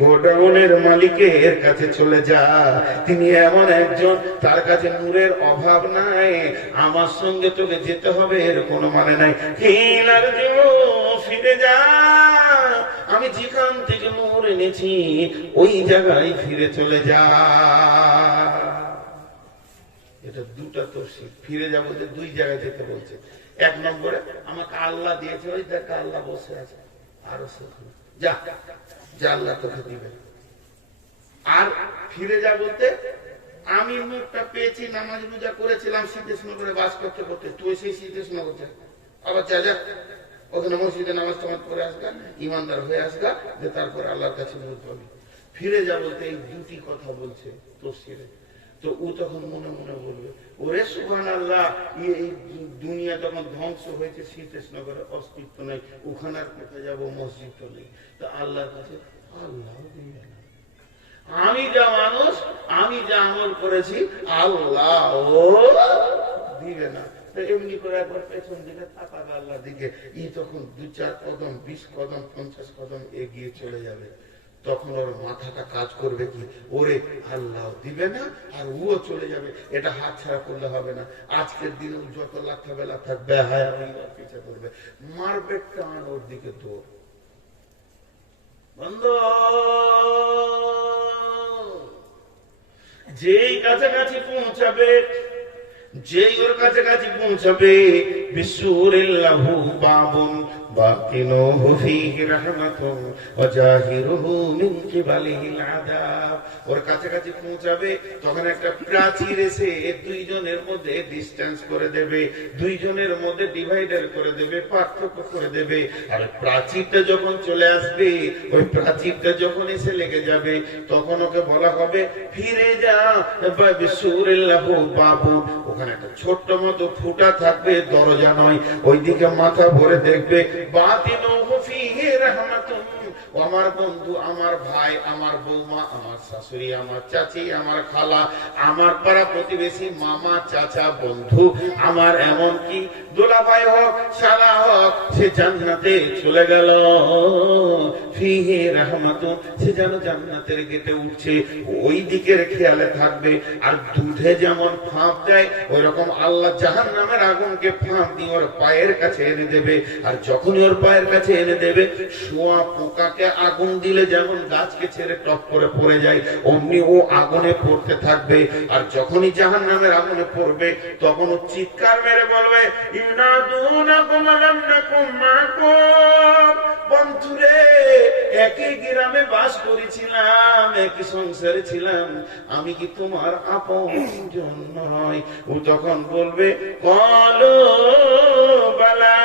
গোডাউনের মালিকের কাছে চলে যা। তিনি এমন একজন, তার কাছে নূরের অভাব নাই। আমার সঙ্গে তোকে যেতে হবে এর কোনো মানে নাই। ফিরে যা, আমি যেখান থেকে নূর এনেছি ওই জায়গায় ফিরে চলে যা। এটা দুটা তফসির। ফিরে যা বলতে দুই জায়গায় যেতে বলছে। এক নম্বরে, আমাকে আল্লাহ দিয়েছে, ওই দেখা আল্লাহ বসে আছে, আরো যা যা আল্লাহ তোকে দিবে। আর ফিরে যা বলতে, আমি মুখটা পেয়েছি, নামাজ রোজা করেছিলাম সিদ্ধেশ্বরে বাস করতে করতে, তুই সেই সিদ্ধেশ্বর করতে আবার যা যা ওখানে মসজিদে নামাজ টামাজ করে আসগা, ইমানদার হয়ে আসগা, যে তারপর আল্লাহর কাছে মুখ পাবি। ফিরে যা বলতে এই দুটি কথা বলছে তফসিরে। তো ও তখন মনে মনে বলবে, ওরে সুবহানাল্লাহ, এই দুনিয়া তখন ধ্বংস হয়েছে, সিদ্ধেশ্বরের অস্তিত্ব নাই, ওখানে আর কোথায় যাবো, মসজিদ তো নেই। তো আল্লাহর কাছে আল্লাহ দিবে না। আমি যা মানুষ, আমি যা আমল করেছি, আল্লাহ দিবে না। এমনি করে একবার পেছন দিকে তাকাবে আল্লাহর দিকে, ই তখন 2-4 কদম, 20 কদম, 50 কদম এগিয়ে চলে যাবে। তখন ওর মাথাটা কাজ করবে কি, ওরে আল্লাহ দিবে না আর ও চলে যাবে, এটা হাত ছাড়া করলে হবে না। আজকের দিনে যত লাখা বেলা থাকবে, হায় পিছিয়ে করবে, মারবে টান ওর দিকে। তো বন্ধ, যেই কাছাকাছি পৌঁছাবে, যেই ওর কাছাকাছি পৌঁছাবে, বিসুরিল্লাহু বাবুন বাতিনুহু ফীহি রাহমাতুন ওয়া জাহিরুহু মিন কিবালিহিল আযাব। ওর কাছাকাছি পৌঁছাবে, তখন একটা প্রাচীর এসে দুইজনের মধ্যে ডিসটেন্স করে দেবে, দুইজনের মধ্যে ডিভাইডার করে দেবে, পার্থক্য করে দেবে। আর প্রাচীরটা যখন চলে আসবে, ওই প্রাচীরটা যখন এসে লেগে যাবে, তখন ওকে বলা হবে, ফিরে যা, বিসুরিল্লাহু বাবুন। ওখানে একটা ছোট্ট মতো ফুটা থাকবে, দরজা নয়, ওইদিকে মাথা ভরে দেখবে, বাতিনুহু ফীহি রাহমাতুন আমার বন্ধু, আমার ভাই, আমার বৌমা, আমার শাশুড়ি, আমার চাচি, আমার খালা, আমার পাড়া প্রতিবেশী, মামা, চাচা, বন্ধু, আমার এমনকি দোলাভাই হোক, শালা হোক, সে জান্নাতে চলে গেল। ফিহে রাহমাতুন, সে যেন জান্নাতের গেটে উঠছে, ওই দিকের খেয়ালে থাকবে। আর দুধে যেমন ফাঁপ দেয়, ওই রকম আল্লাহ জাহান্নামের আগুনকে ফাঁপ দিয়ে ওর পায়ের কাছে এনে দেবে। আর যখনই ওর পায়ের কাছে এনে দেবে, শোয়া পোকাকে আগুন দিলে যেমন গাছকে ছেড়ে টপ করে পড়ে যায়, অমনি ও আগুনে পড়তে থাকবে। আর যখনই জাহান্নামের আগুনে পড়বে, তখন ও চিৎকার মেরে বলবে, ইউনাদুনাকুম আলাম নাকুম মাকুম, বন্ধুরে, একই গ্রামে বাস করেছিলাম, একই সংসারে ছিলাম, আমি কি তোমার আপনজন নয়? ও তখন বলবে, কলো বালা,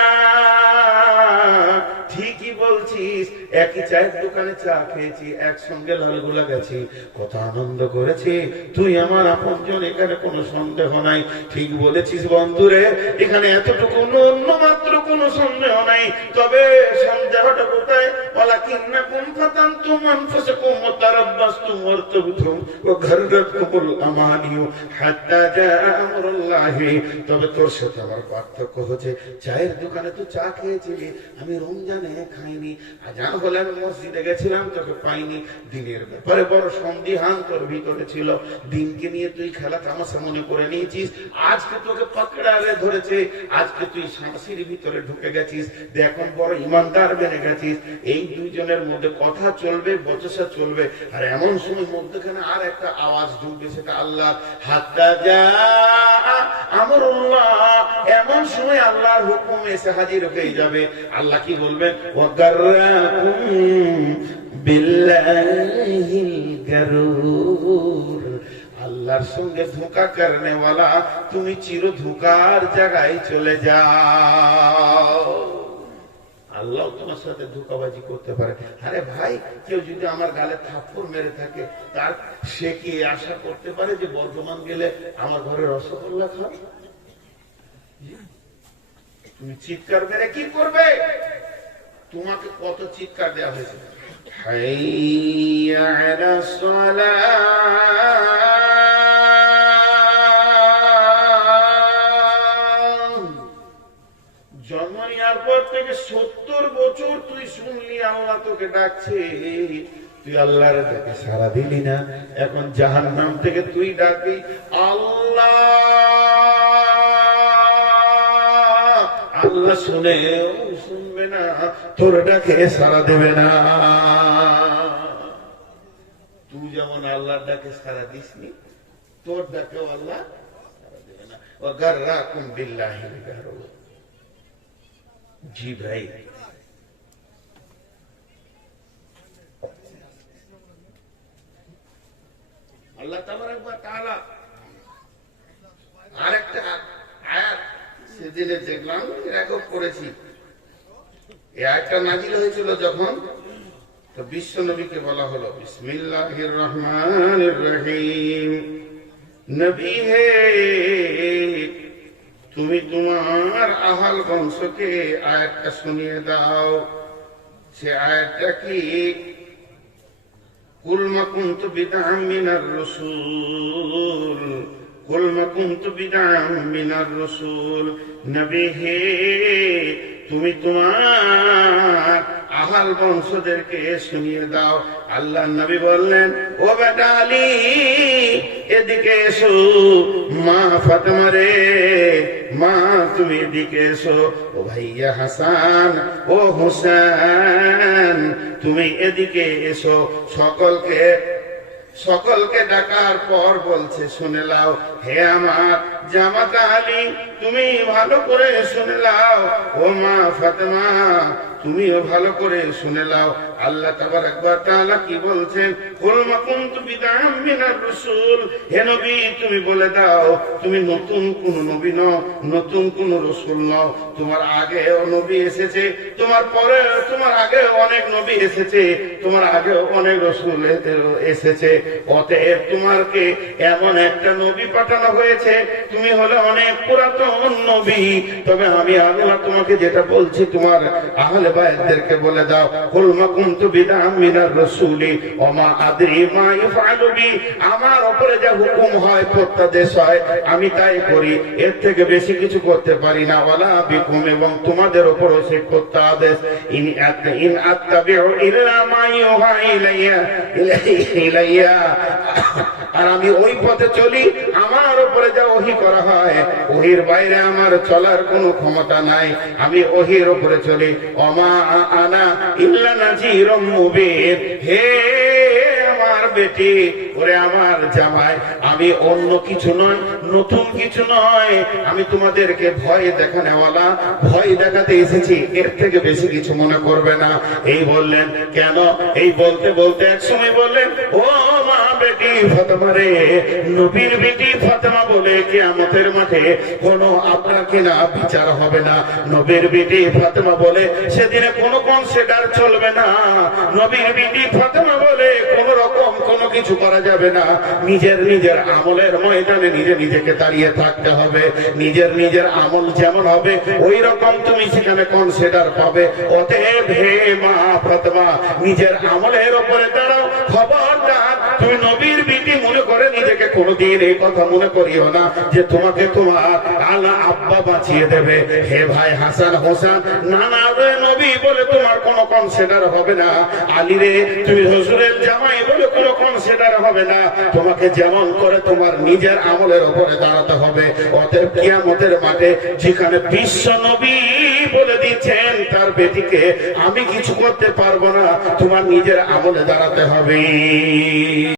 ঠিকই বলছিস, একই চায়ের দোকানে চা খেয়েছি, একসঙ্গে লালগোলা গেছি, কত আনন্দ করেছি, তুই আমার আপনজন, এখানে কোনো সন্দেহ নাই। ঠিক বলেছিস বন্ধুরে, এখানে এতটুকু অন্য মাত্র কোনো সন্দেহ নাই। তবে সন্দেহটা কোথায়? ওয়ালাকিন্নাকুম ফাতানতুম আনফুসাকুম ওয়া তারাব্বাসতুম ওয়ারতাবতুম ওয়া গাররাতকুমুল আমানিয়ু হাত্তা জাআ আমরুল্লাহি। তবে তোর সাথে আমার পার্থক্য হচ্ছে, চায়ের দোকানে তো চা খেয়েছিলি, আমি রমজানে খাইনি। আজান হলে আমি মসজিদে গেছিলাম, তোকে পাইনি। দিনের ব্যাপারে বড় সন্দিহান তোর ভিতরে ছিল, দিনকে নিয়ে তুই খেলা তামাশা মনে করে নিয়েছিস। আজকে তোকে পাকড়ালে ধরেছে, আজকে তুই শাঁসির ভিতরে ঢুকে গেছিস, এখন বড় ইমানদার বেড়ে গেছিস। এই দুইজনের মধ্যে কথা চলবে, বচসা চলবে, আর এমন সময় মধ্যখানে আর একটা আওয়াজ ঢুকবে, সেটা আল্লাহ। হাত্তা জাআ আমরুল্লাহ, এমন সময় আল্লাহর হুকুম এসে হাজির হয়ে যাবে। আল্লাহ কি বলবেন? ওয়া গাররাকুম বিল্লাহিল গারুর, আল্লাহর সঙ্গে ধোঁকা করনেওয়ালা, তুমি চির ধোঁকার জায়গায় চলে যাও। আল্লাহ তোমার সাথে ধোঁকাবাজি করতে পারে। আরে ভাই, কেউ যদি আমার গালে থাপ্পড় মেরে থাকে, তার সে কি আশা করতে পারে যে বর্ধমান গেলে আমার ঘরে রসগোল্লা খাবে? তুমি চিৎকার মেরে কি করবে? তোমাকে কত চিৎকার দেওয়া হয়েছে, হাইয়া আলাস সালাহ, জন্ম নেওয়ার পর থেকে 70 বছর তুই শুনলি আল্লাহ তোকে ডাকছে, তুই আল্লাহর ডাকে সাড়া দিলি না। এখন জাহান্নাম থেকে তুই ডাকবি আল্লাহ, আল্লাহ শুনেও শুনবে না, তোর ডাকে সাড়া দেবে না। তুই যেমন আল্লাহর ডাকে সাড়া দিসনি, তোর ডাকেও আল্লাহ সাড়া দেবে না। ওয়া গাররাকুম বিল্লাহিল গারুর। জি ভাই, আল্লাহ তাবারাক ওয়া তাআলা আরেকটা আয়াত সেদিনে দেখলাম, এর আগেও পড়েছি। এই আয়াতটা নাযিল হয়েছিল যখন, তো বিশ্ব নবীকে বলা হলো, বিসমিল্লাহির রহমানির রহিম, নবী হে, তুমি তোমার আহল বংশকে আয়াতটা শুনিয়ে দাও। সে আয়াতটা কি? কুল মা কুনতু বিদআম মিনার রাসূল, কুল মা কুনতু বিদআম মিনার রাসূল, নবী হে, তুমি তোমার আহল বংশদেরকে শুনিয়ে দাও। আল্লাহ নবী বললেন, ও বেটা আলী, এদিকে এসো। মা ফাতেমা রে, মা তুমি এদিকে এসো। ও ভাইয়া হাসান, ও হুসেন, তুমি এদিকে এসো। সকলকে ডাকার পর বলছে, শুনে লাও, হে আমার জামাতা আলী, তুমি ভালো করে শুনে লাও। ও মা ফাতেমা, তুমিও ভালো করে শুনে লাও। আল্লাহ তাবারাক ওয়া তাআলা কি বলছেন? কুল মা কুনতু বিদআম মিনার রাসূল, হে নবী তুমি বলে দাও, তুমি নতুন কোন নবী নও, নতুন কোন রাসূল নও। তোমার আগেও নবী এসেছে, তোমার পরে, তোমার আগে অনেক নবী এসেছে, তোমার আগে অনেক রাসূল এসেছে। অতএব তোমাকে এমন একটা নবী পাঠানো হয়েছে, তুমি হলে অনেক পুরাতন নবী। তবে আমি আল্লাহ তোমাকে যেটা বলছি, তোমার আহলে বাইতদেরকে বলে দাও, কুল মা কুনতু কুনতু বিদআম মিনার রাসূলি ওয়া মা আদরি মা ইফআলু বি, আমার উপরে যা হুকুম হয় প্রত্যাদেশ হয় আমি তাই করি, এর থেকে বেশি কিছু করতে পারি না। ওয়ালা বিকুম, এবং তোমাদের উপরও সেই প্রত্যাদেশ। ইন আত্তাবিউ ইল্লা মা ইউহা ইলাইয়া, আর আমি ওই পথে চলি আমার উপরে যা ওহী করা হয়, ওহীর বাইরে আমার চলার কোনো ক্ষমতা নাই, আমি ওহীর উপরে চলি। ওমা আনা ইল্লা নাযীরুম মুবিন, হে আমার বেটি, ওরে আমার জামাই, আমি অন্য কিছু নয়, নতুন কিছু নয়, আমি তোমাদেরকে ভয় দেখানেওয়ালা, ভয় দেখাতে এসেছি, এর থেকে বেশি কিছু মনে করবে না। এই বললেন কেন? এই বলতে বলতে এক সময় বললেন, ও মা বেটি ফাতেমা রে, নবীর বেটি ফাতেমা বলে কিয়ামতের মাঠে কোনো আপনার কিনা বিচার হবে না। নবীর বেটি ফাতেমা বলে সেদিনে কোনো কনসিডার চলবে না। নবীর বেটি ফাতেমা বলে কোন রকম কোনো কিছু করা যাবে না। নিজের নিজের আমলের ময়দানে নিজে নিজেকে দাঁড়িয়ে থাকতে হবে। নিজের নিজের আমল যেমন হবে ওই রকম তুমি সেখানে কনসিডার পাবে। অতএব হে মা ফাতেমা, নিজের আমলের উপরে দাঁড়াও। খবরদার তুমি নবীর বিটি মনে করে নিজেকে কোনোদিন এই কথা মনে করিও না যে তোমাকে তোমার আলা আব্বা বাঁচিয়ে দেবে। হে ভাই হাসান হোসেন, নানা রে নবী বলে তোমার কোনো কনসিডার হবে না। আলী রে তুমি হুজুরের জামাই বলে কোনো কনসিডার হবে না। তোমাকে যেমন করে তোমার নিজের আমলের উপরে দাঁড়াতে হবে। অতএব কিয়ামতের মাঠে যেখানে বিশ্ব নবী বলে দিচ্ছেন তার বেটিকে আমি কিছু করতে পারবো না, তোমার নিজের আমলে দাঁড়াতে হবে।